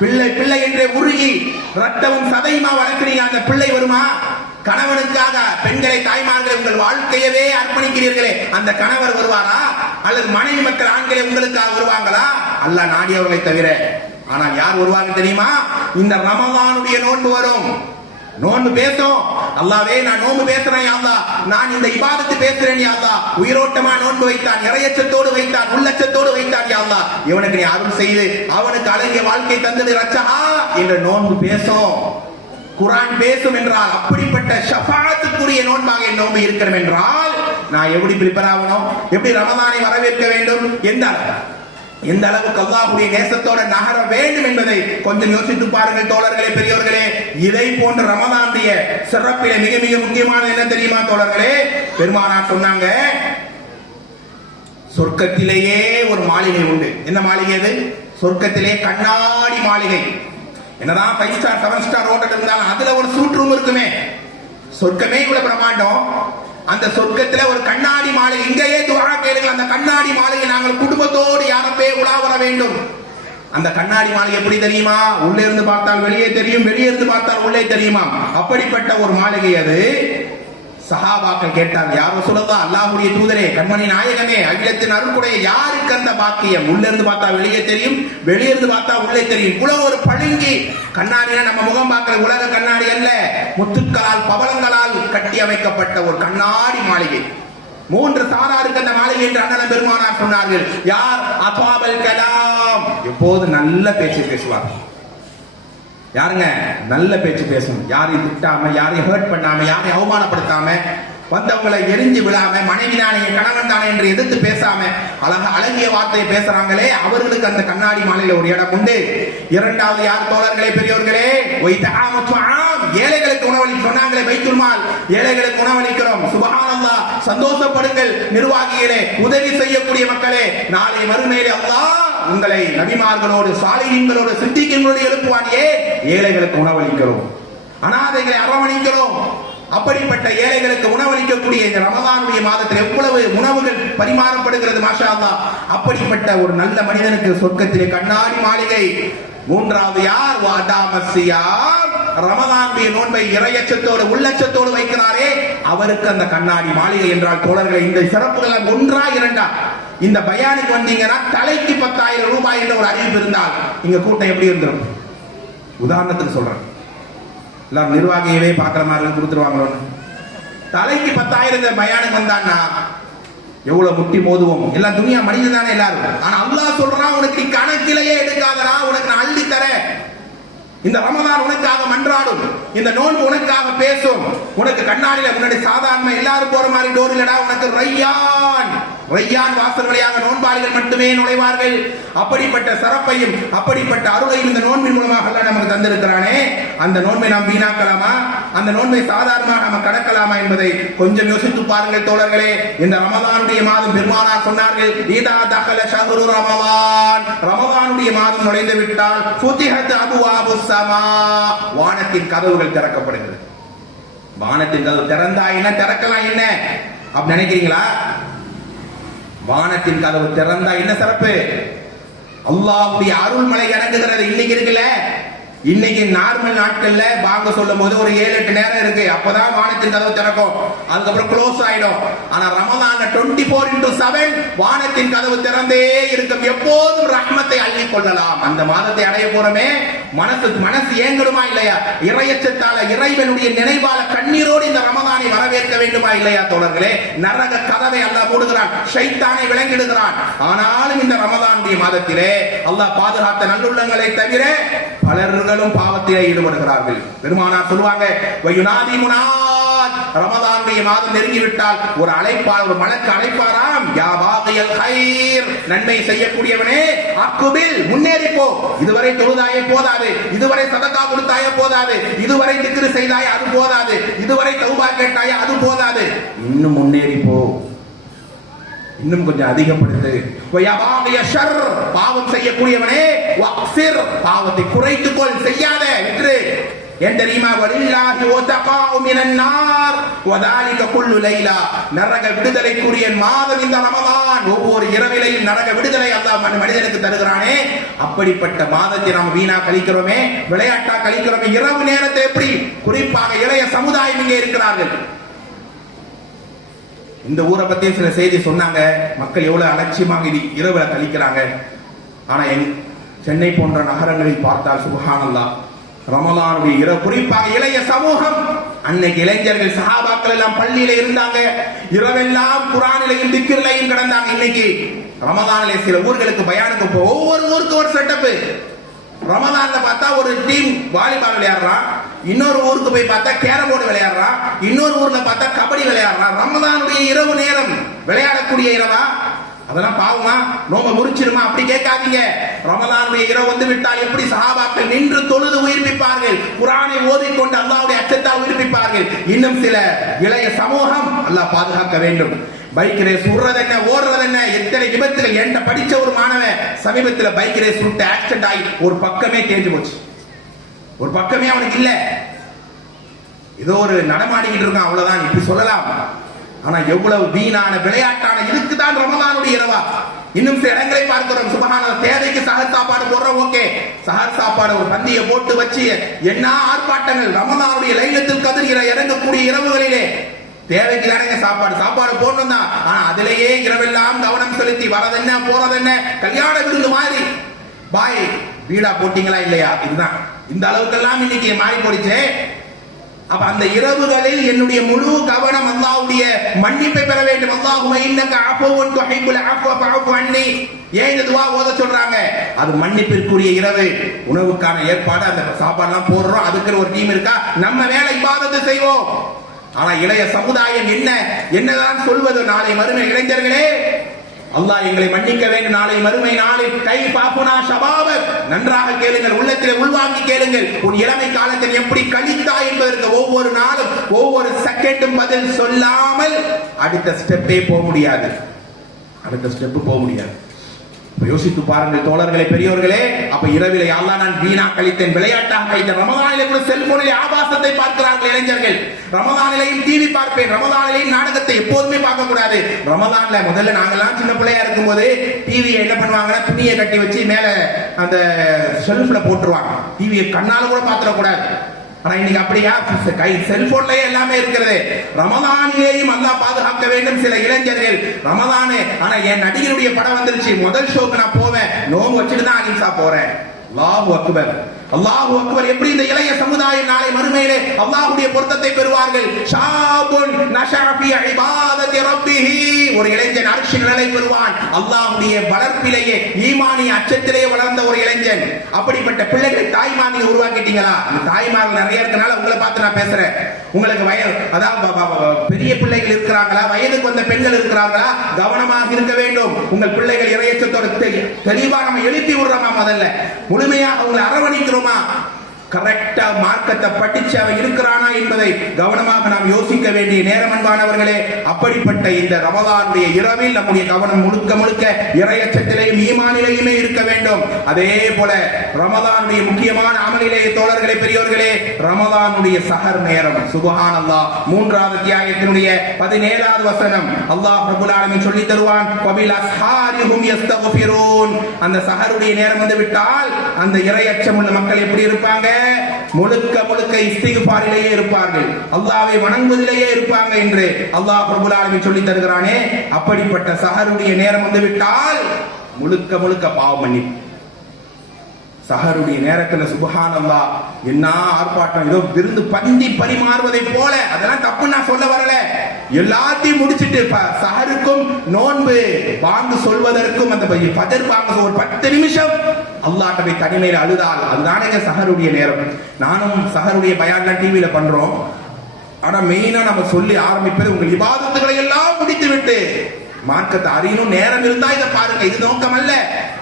பிள்ளை பிள்ளை என்றே உருகி ரத்தமும் சதையுமா வளர்க்கிறீங்க, அந்த பிள்ளை வருமா? கணவனுக்காக பெண்களை, தாய்மார்களை உங்கள் வாழ்க்கையவே அர்ப்பணிக்கிறீர்களே, அந்த கணவர் வருவாரா? அல்லது மனைவி மக்கள் ஆண்களை உங்களுக்காக வருவாங்களா? அல்லாஹ் நாடியவர்களை தவிர. ஆனால் யார் வருவாங்க தெரியுமா? இந்த ரமலானுடைய நோன்பு வரும். நோன்பு பேசும், அல்லாஹ்வே நான் நோன்பு பேசுறேன் யா அல்லாஹ், நான் இந்த இபாதத்து பேசுறேன் யா அல்லாஹ். உயிரோட்டமா நோன்பு வைத்தான், இறையச்சத்தோடு வைத்தான், உள்ளச்சத்தோடு வைத்தான் யா அல்லாஹ். இவனுக்கு நீ அருள் செய்து அவனுக்கு அழகிய வாழ்க்கை தந்தது ரச்சஹா என்ற நோன்பு பேசும். குர்ஆன் பேசும் என்றால் அப்படிப்பட்ட ஷஃபாஅத்துக்குரிய நோன்பாக என் நோன்பு இருக்கிறோம் என்றால் நான் எப்படி ப்ரிப்பேர் ஆகணும்? எப்படி ரமலானை வரவேற்க வேண்டும்? எந்த அளவுக்கு அல்லாஹ்வுடைய நேசத்தோட நகர வேண்டும் என்பதை கொஞ்சம் யோசித்து பாருங்கள் தோழர்களே, பெரியோர்களே. இதை போன்ற ரமலானுடைய சிறப்பிலே மிக மிக முக்கியமான என்ன தெரியுமா தோழர்களே? பெருமானார் சொன்னாங்க, சொர்க்கத்திலேயே ஒரு மாளிகை உண்டு. என்ன மாளிகை அது? சொர்க்கத்திலே கண்ணாடி மாளிகை. என்னதான் 5 ஸ்டார் 7 ஸ்டார் ஹோட்டல் இருந்தாலும் அதுல ஒரு சூட் ரூம் இருக்குமே. சொர்க்கமே இவ்வளவு பிரமாண்டம். அந்த சொர்க்கத்துல ஒரு கண்ணாடி மாளிகை. இங்கேயே துஆ கேளுங்கள், அந்த கண்ணாடி மாளிகை நாங்கள் குடும்பத்தோடு யாரப்பே உலா வர வேண்டும். அந்த கண்ணாடி மாளிகை எப்படி தெரியுமா? உள்ளே இருந்து பார்த்தால் வெளியே தெரியும், வெளியே இருந்து பார்த்தால் உள்ளே தெரியுமா? அப்படிப்பட்ட ஒரு மாளிகை அது. சஹாபாக்கள் கேட்டாங்க, யார் ரசூலுல்லாஹ், அல்லாஹ்வுடைய தூதரே, கண்மணி நாயகமே, அகிலத்தின் அருள்குடைய, யாருக்கு அந்த பாக்கியம்? உள்ள இருந்து பார்த்தா வெளியே தெரியும், வெளியே இருந்து பார்த்தா உள்ளே தெரியும். இவ்வளவு ஒரு பளிங்கு கண்ணாடினா நம்ம முகம் பார்க்கிற உலக கண்ணாடி அல்ல, முத்துக்களால் பவளங்களால் கட்டி அமைக்கப்பட்ட ஒரு கண்ணாடி மாளிகை. 3 சாராருக்கு அந்த மாளிகை என்று அண்ணன் பெருமானார் சொன்னார்கள். யார்? அத்வாபல் கலாம், எப்போது நல்ல பேச்சு பேசுவார். யாருங்க? நல்ல பேச்சு பேசணும். யாரையும் திட்டாம, யாரையும் ஹர்ட் பண்ணாம, யாரையும் அவமானப்படுத்தாம, வந்தவங்களை எரிஞ்சு விழாம, மனைவி தானே கணவன் தானே என்று எதிர்த்து பேசாம அழகிய வார்த்தையை பேசுறாங்களே, அவர்களுக்கு அந்த கண்ணாடி மாளிகையில ஒரு இடம் உண்டு. இரண்டாவது யார் தோழர்களே, பெரியோர்களே? ஏழைகளுக்கு உணவளிக்க சொன்னாங்களே, பைத்துல் மால், ஏழைகளுக்கு உணவளிக்கிறோம். சுப்ஹானல்லாஹ், சந்தோஷப்படுங்கள் நிர்வாகிகளே, உதவி செய்யக்கூடிய மக்களே. நாளை மறுமையிலே அல்லாஹ் உங்களை நபிமார்களோடு, சாலிஹீன்களோடு, சித்திகீன்களோடு எழுப்புவானே. ஏழைகளுக்கு உணவளிக்கிறோம், அனாதைகளை அரவணைக்கிறோம். அப்படிப்பட்ட ஏழைகளுக்கு உணவளிக்கக்கூடிய இந்த ரமலானுடைய மாதத்தில் எவ்வளவு உணவுகள் பரிமாறப்படுகிறது, மாஷா அல்லாஹ். அப்படிப்பட்ட ஒரு நல்ல மனிதனுக்கு சொர்க்கத்திலே கண்ணாடி மாளிகை. மூன்றாவது யார்? ரமலானுடைய நோன்பை இறையச்சத்தோடு உள்ளச்சத்தோடு வைக்கிறாரே, அவருக்கு அந்த கண்ணாடி மாளிகை என்றால் தோழர்களை, இந்த சிறப்புகள் ஒன்றா இரண்டா? இந்த பயானுக்கு வந்தீங்கன்னா தலைக்கு 10,000 ரூபாய் என்ற ஒரு அறிவிப்பு இருந்தால் இங்க கூட்டம் எப்படி இருந்துரும்? உதாரணத்துக்கு சொல்றேன், எல்லாம் நிர்வாகியவே பார்க்கிற மாதிரி கொடுத்துருவாங்களோன்னு. தலைக்கு 10,000 பயானுக்கு வந்தான்னா எவ்வளவு முட்டி மோதுவோம். எல்லாம் துனியா மனிதன் தானே எல்லாரும். ஆனா அல்லாஹ் சொல்றான், உனக்கு கணக்கிலேயே எடுக்காதடா, உனக்கு நான் அள்ளி தரேன். இந்த ரமலான் உனக்காக மன்றாடும், இந்த நோன்பு உனக்காக பேசும். உனக்கு கண்ணாடியில முன்னாடி சாதாரண எல்லாரும் போற மாதிரி டோர் இல்லடா, உனக்கு ரையான் ரையான் வாசல் வழியாக நோன்பாளிகள் மட்டுமே நுழைவார்கள். அப்படிப்பட்ட சிறப்பையும் அப்படிப்பட்ட அருளையும் இந்த நோன்பின் மூலமாக நமக்கு தந்திருக்கிறானே, அந்த நோன்பை நாம் வீணாக்கலாமா? அந்த நோன்பை சாதாரணமாக நம்ம கடக்கலாமா என்பதை கொஞ்சம் யோசித்து பாருங்கள் தோழர்களே. இந்த ரமலானுடைய மாதம் பெருமானார் சொன்னார்கள், இதா தகல ஷஹ்ரு ரமலான், ரமலானுடைய மாதம் நுழைந்து விட்டால் ஃபுதிஹத் அபுவாபுஸ் ஸமா, வானத்தின் கதவுகள் திறக்கப்படுகிறது. வானத்தின் கதவு திறந்தா என்ன, திறக்கலாம் என்ன அப்படி நினைக்கிறீங்களா? வானத்தின் கதவு திறந்தா என்ன சிறப்பு? அல்லாஹ்வுடைய அருள்மலை இறங்குகிறது. இன்னைக்கு இருக்குல்ல, இன்னைக்கு நார்மல் நாட்கள்ல வாங்க சொல்லும் போது ஒரு 7-8 நேரம் இருக்கு, அப்பதான் வானத்தின் கதவு திறக்கும், அதுக்கப்புறம் க்ளோஸ் ஆயிடும். ஆனா ரமலான்ல 24x7 வானத்தின் கதவு திறந்தே இருக்கும், எப்போதும் ரஹ்மத்தை அள்ளி கொள்ளலாம். அந்த மாதத்தை அடைய போறமே, மனசு ஏங்கணுமா இல்லையா? இறையச்சத்தால, இறைவனுடைய நினைவால கண்ணீரோடு இந்த ரமலானை வரவேற்க வேண்டுமா இல்லையா தோழர்களே? நரக கதவை அல்லாஹ் மூடுகிறான், ஷைத்தானை விலங்கிடுகிறான். ஆனாலும் இந்த ரமலானுடைய மாதத்திலே அல்லாஹ் பாதுகாத்த நல்லுள்ளங்களை தவிர பலர்களும் பாவத்திலே ஈடுபடுகிறார்கள். பெருமானார் சொல்லுவாங்க, வயுனாதி முனாத், ரமலானுடைய மாதம் நெருங்கிவிட்டால் ஒரு அழைப்பாளர், ஒரு மலக்கு அழைப்பாராம், யா பாகியல் கைர், நன்மை செய்யக்கூடியவனே, அக்குபில், முன்னேறி போ. இதுவரை தொழுதாயே போதாது, இதுவரை சதகா கொடுத்தாயே போதாது, இதுவரை திக்ரு செய்தாயே அது போதாது, இதுவரை தௌபா கேட்டாயே அது போதாது, இன்னும் முன்னேறி போ, இன்னும் கொஞ்சம் அதிகப்படுத்து. பாவம் செய்யக்கூடியவனே, பாவத்தை குறைத்துக் கொள், செய்யாத விட்டு. ஏன் தெரியுமா? வலில்லாஹி வதகாஉ மினன் நார் வதாலிக குல்லு லைலா, நரக விடுதலைக்குரிய மாதம் இந்த ரமலான். ஒவ்வொரு இரவிலையும் நரக விடுதலை அல்லாஹ் மனிதனுக்கு தருகிறானே, அப்படிப்பட்ட மாதத்தை நாம் வீணா கழிக்கிறோமே, விளையாட்டா கழிக்கிறோமே. இரவு நேரத்தை எப்படி, குறிப்பாக இளைய சமுதாயம் இங்கே இருக்கிறார்கள். இந்த ஊரை பத்தி சில செய்தி சொன்னாங்க, மக்கள் எவ்வளவு அலட்சியமாக இரவுல கழிக்கிறாங்க. ஆனா சென்னை போன்ற நகரங்களில் பார்த்தால் சுப்ஹானல்லாஹ், ரமலானுடைய இரவு, குறிப்பாக இளைய சமூகம், அன்னைக்கு இளைஞர்கள் சஹாபாக்கள் எல்லாம் பள்ளியில இருந்தாங்க, இரவெல்லாம் குர்ஆனிலையும் திக்ரிலையும் கிடந்தாங்க. இன்னைக்கு ரமலானிலே சில ஊர்களுக்கு பயானுக்கு ஒவ்வொரு ஊருக்கு ஒரு செட்டப். ரமலான்ல பார்த்தா ஒரு டீம் வாலிபால் விளையாடுறான், இன்னொரு ஊருக்கு போய் பார்த்தா கேரம் போர்டு விளையாடுறான், இன்னொரு ஊர்ல பார்த்தா கபடி விளையாடுறான். ரமலானுடைய இரவு நேரம் விளையாடக்கூடிய இரவா? அதெல்லாம் பாவமா? நோம்ப முறிச்சிருமா? அப்படி கேட்காதீங்க. ரமலானுடைய இரவு வந்து விட்டால் எப்படி சஹாபாக்கள் நின்று தொழுது உயிர்ப்பிப்பார்கள், குர்ஆனை ஓதிக்கொண்டு அல்லாஹ்வுடைய அச்சத்தால் உயிர்ப்பிப்பார்கள். இன்னும் சில இளைய சமூகம், அல்லாஹ் பாதுகாக்க வேண்டும். பைக் ரேஸ் விடுறது என்ன, ஓடுறது என்ன, எத்தனை விபத்துகள். என்கிட்ட படிச்ச ஒரு மாணவன் சமீபத்தில் பைக் ரேஸ் விட்டு ஆக்சிடென்ட் ஆகி ஒரு பக்கமே தேஞ்சு போச்சு, ஒரு பக்கமே அவனுக்கு இல்ல, ஏதோ ஒரு நடமாடிக்கிட்டு இருக்கான், அவ்வளவுதான், இப்படி சொல்லலாம். ஆனா எவ்வளவு வீணான விளையாட்டான, இதுக்குதான் ரமலானுடைய இரவா? இன்னும் சில இடங்களை பார்க்கிறோம், சுபஹானல்லாஹ், தேவைக்கு சஹர் சாப்பாடு போடுறோம், ஓகே, சஹர் சாப்பாடு ஒரு பந்தியை போட்டு வச்சு என்ன ஆர்ப்பாட்டங்கள். ரமலானுடைய லைலத்துல் கத்ர் இறங்கக்கூடிய இரவுகளிலே தேவைக்கு தானே சாப்பாடு போடணும் தான். ஆனா அதிலேயே இரவெல்லாம் கவனம் செலுத்தி வரதென்ன போறதென்ன, கல்யாண விருந்து மாதிரி பாய் வீடா போட்டீங்களா இல்லையா? இதுதான். இந்த அளவுக்கெல்லாம் இன்னைக்கு மாறி போடுச்சு. அப்ப அந்த இரவுகளில் என்னுடைய முழு கவனம் அல்லாஹ்வுடைய மன்னிப்பை பெற வேண்டும். அல்லாஹும்ம இன்னக அஃபுவுன் துஹிப்புல் அஃவ ஃபஅஃபு அன்னி. ஏன் இந்த துஆ ஓத சொல்றாங்க? அது மன்னிப்பிற்குரிய இரவு. உணவுக்கான ஏற்பாடு, அந்த சாப்பாடுலாம் போடுறோம், அதுக்கு ஒரு டீம் இருக்கா, நம்ம வேலை இபாதத்து செய்வோம். ஆனா இளைய சமுதாயம் என்னதான் சொல்வது? நாளை மறுமை இளைஞர்களே, அல்லாஹ் எங்களை மன்னிக்க வேண்டும். நாளை மறுமை நாளில் கை பாப்புனா ஷபாபக், நன்றாக கேளுங்கள், உள்ளத்திலே உள்வாங்கி கேளுங்கள். உன் இளமை காலத்தில் எப்படி கழித்தாய் என்பதற்கு ஒவ்வொரு நாளும் ஒவ்வொரு செகண்டும் பதில் சொல்லாமல் அடுத்த ஸ்டெப்பே போக முடியாது, அடுத்த ஸ்டெப் போக முடியாது. யோசித்து பாருங்கள் தோழர்களே, பெரியோர்களே. அப்ப இரவிலே அல்லாஹ் நான் வீணா கழித்தேன், விளையாட்டாக கழித்தேன். ரமலானிலே கூட செல்போனிலே ஆபாசத்தை பார்க்கிறார்கள் இளைஞர்கள். ரமலானிலேயும் டிவி பார்ப்பேன், ரமலானிலேயும் நாடகத்தை எப்போதுமே பார்க்க கூடாது. ரமலான்ல முதல்ல நாங்கெல்லாம் சின்ன பிள்ளையா இருக்கும் போது டிவியை என்ன பண்ணுவாங்கன்னா, துணியை கட்டி வச்சு மேல அந்த ஷெல்ஃப்ல போட்டுருவாங்க, டிவியை கண்ணால கூட பாத்திர கூடாது. ஆனா இன்னைக்கு அப்படியா? கை செல்போன்லயே எல்லாமே இருக்கிறது. ரமலானிலேயும் அல்லாஹ் பாதுகாக்க வேண்டும் சில இளைஞர்கள். ரமலானே, ஆனா என் நடிகருடைய படம் வந்துருச்சு, முதல் ஷோக்கு நான் போவேன், நோம்பு வச்சுட்டு தான் அலிசா போறேன். அல்லாஹு அக்பர், அல்லாஹு அக்பர். எப்படி இந்த இளைய சமுதாயம் நாளை மறுமையிலே அல்லாஹ்வுடைய பொருத்தத்தை பெறுவார்கள்? ஷாபுன் நஷஅ ஃபீ இபாதத்தி ரப்பிஹி, ஒரு இளைஞன் அர்ஷின் நிலை பெறுவான், அல்லாஹ்வுடைய வளர்ப்பிலேயே ஈமானிய அச்சத்திலேயே வளர்ந்த ஒரு இளைஞன். அப்படிப்பட்ட பிள்ளைகளை தாய்மார் நீங்க உருவாக்கிட்டீங்களா? இந்த தாய்மார்கள் நிறைய இருக்கனால உங்களை பார்த்து நான் பேசுறேன். உங்களுக்கு வயது, அதாவது பெரிய பிள்ளைகள் இருக்கிறாங்களா, வயதுக்கு வந்த பெண்கள் இருக்கிறார்களா? கவனமாக இருக்க வேண்டும். உங்கள் பிள்ளைகள் இறையச்சத்தோட தெளிவா நம்ம எழுப்பி விடுறோமா? முதல்ல முழுமையாக அவங்களை அரவணைக்கிறோமா? கரெக்டா மார்க்கத்தை படிச்சு அவன் இருக்கிறானா என்பதை கவனமாக நாம் யோசிக்க வேண்டிய நேரம் அன்பானவர்களே. அப்படிப்பட்ட இந்த ரமலானுடைய இரவில் நம்முடைய கவனம் முழுக்க முழுக்க இறையச்சத்திலேயும் ஈமானிலேயுமே இருக்க வேண்டும். அதே போல ரமலானுடைய முக்கியமான அமலிலே தோழர்களே பெரியோர்களே, ரமலானுடைய சஹர் நேரம். சுப்ஹானல்லாஹ், 3வது அத்தியாயத்தினுடைய 17வது வசனம் அல்லாஹ் ரப்பல் ஆலமீன் சொல்லி தருவான், வபில் அஸ்ஹாரிஹும் யஸ்தக்ஃபிரூன். அந்த சஹருடைய நேரம் வந்து விட்டால் அந்த இறையச்சம் உள்ள மக்கள் எப்படி இருப்பாங்க? முழுக்க முழுக்க இஸ்திக்பாரிலேயே இருப்பார்கள், அல்லாஹ்வை வணங்குவதிலேயே இருப்பாங்க என்று அல்லாஹ் ரப்பல் ஆலமீன் சொல்லி தருகிறானே. அப்படிப்பட்ட சஹருடைய நேரம் வந்து விட்டால் முழுக்க முழுக்க பாவ மன்னிப்பு. சஹருடைய நேரத்துல சுப்ஹானல்லாஹ் என்ன ஆர்ப்பாட்டம், ஏதோ விருந்து பந்தி பரிமாறுவதை போல. அதெல்லாம் தப்பு நான் சொல்ல வரல. எல்லாத்தையும் முடிச்சிட்டு சஹருக்கும் நோன்பு பாங்கு சொல்வதற்கும் அந்த ஃபஜர் பாங்கு ஒரு 10 நிமிஷம் அல்லாஹ்ட்ட போய் தனிமையில அழுதால் அதுதானே சஹருடைய நேரம். நானும் சஹருடைய பயான்லாம் டிவியில பண்றோம். ஆனா மெயினா நம்ம சொல்லி ஆரம்பிப்பது உங்கள் இபாதத்துகளை எல்லாம் முடித்து விட்டு மார்க்கத்தை அறியணும் நேரம் இருந்தா இதை பாருங்க. இது நோக்கம் அல்ல.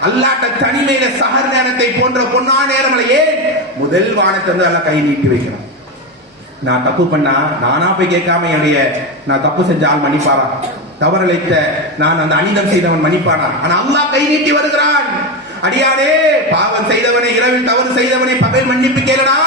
அல்லாஹ்ட்ட தனிமையில சஹர் நேரத்தை போன்ற பொன்னான நேரம் இல்லையே. முதல் வானத்தை வந்து எல்லாம் கை நீட்டி வைக்கணும். நான் தப்பு பண்ணா நானா போய் கேட்காம என்னுடைய நான் தப்பு செஞ்ச ஆள் மன்னிப்பாரா? தவறழைத்த நான் அந்த அனிதம் செய்தவன் மன்னிப்பானா? ஆனா அல்லாஹ் கை நீட்டி வருகிறான். அடியானே, பாவம் செய்தவனே, இரவில் தவறு செய்தவனே, பகல் மன்னிப்பு கேளடா.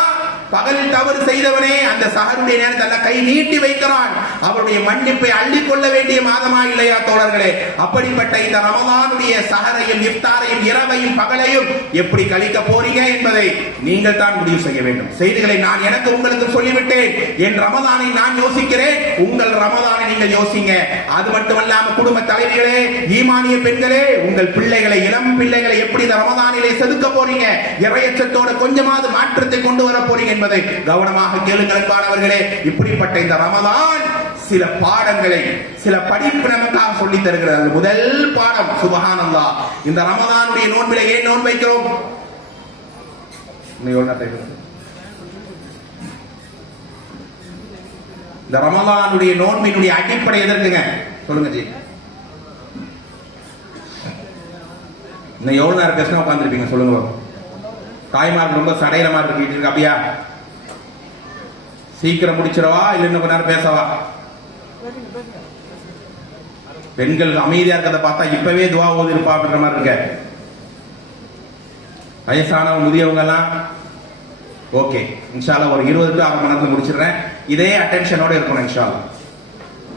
பகலில் தவறு செய்தவனே அந்த சஹருடைய நேரத்தில் கை நீட்டி வைக்கிறான். அவருடைய மன்னிப்பை அள்ளிக்கொள்ள வேண்டிய மாதமா இல்லையா தோழர்களே? அப்படிப்பட்ட இந்த ரமலானுடைய சஹரையும் இஃப்தாரையும் இரவையும் பகலையும் எப்படி கழிக்க போறீங்க என்பதை நீங்கள் தான் முடிவு செய்ய வேண்டும். செய்திகளை நான் எனக்கு உங்களுக்கு சொல்லிவிட்டேன். என் ரமலானை நான் யோசிக்கிறேன், உங்கள் ரமலானை நீங்கள் யோசிங்க. அது மட்டுமல்லாம குடும்ப தலைவிகளே, ஈமானிய பெண்களே, உங்கள் பிள்ளைகளை, இளம் பிள்ளைகளை எப்படி இந்த ரமலானிலே செதுக்க போறீங்க, இறையச்சத்தோட கொஞ்சமாவது மாற்றத்தை கொண்டு வர போறீங்க என்பதை கவனமாக கேளுங்கள் அன்பானவர்களே. இப்படிப்பட்ட இந்த ரமலான் சில பாடங்களை, சில படிப்பு நமக்காக சொல்லி தருகிறது. முதல் பாடம் சுப்ஹானல்லாஹ். இந்த ரமலானுடைய நோன்பிலே ஏன் நோன்பு வைக்கிறோம்? இந்த ரமலானுடைய நோன்பினுடைய அடிப்படை எதற்குங்க? சொல்லுங்க ஜி. இன்னும் எவ்வளவு நேரம் பேசினா உட்காந்துருப்பீங்க? சொல்லுங்க. தாய்மார் ரொம்ப சடையில மாதிரி இருக்கு அப்படியா? சீக்கிரம் முடிச்சிடவா இல்ல இன்னும் கொஞ்ச நேரம் பேசவா? பெண்கள் அமைதியா இருக்கிறத பார்த்தா இப்பவே துவா ஓதி இருப்பா அப்படின்ற மாதிரி இருக்க. வயசானவங்க முதியவங்க எல்லாம் ஓகே, இன்ஷால்லா ஒரு 20 to 1/2 மணி நேரத்துல முடிச்சிடுறேன். இதே அட்டென்ஷனோட இருக்கணும் இன்ஷால்லா.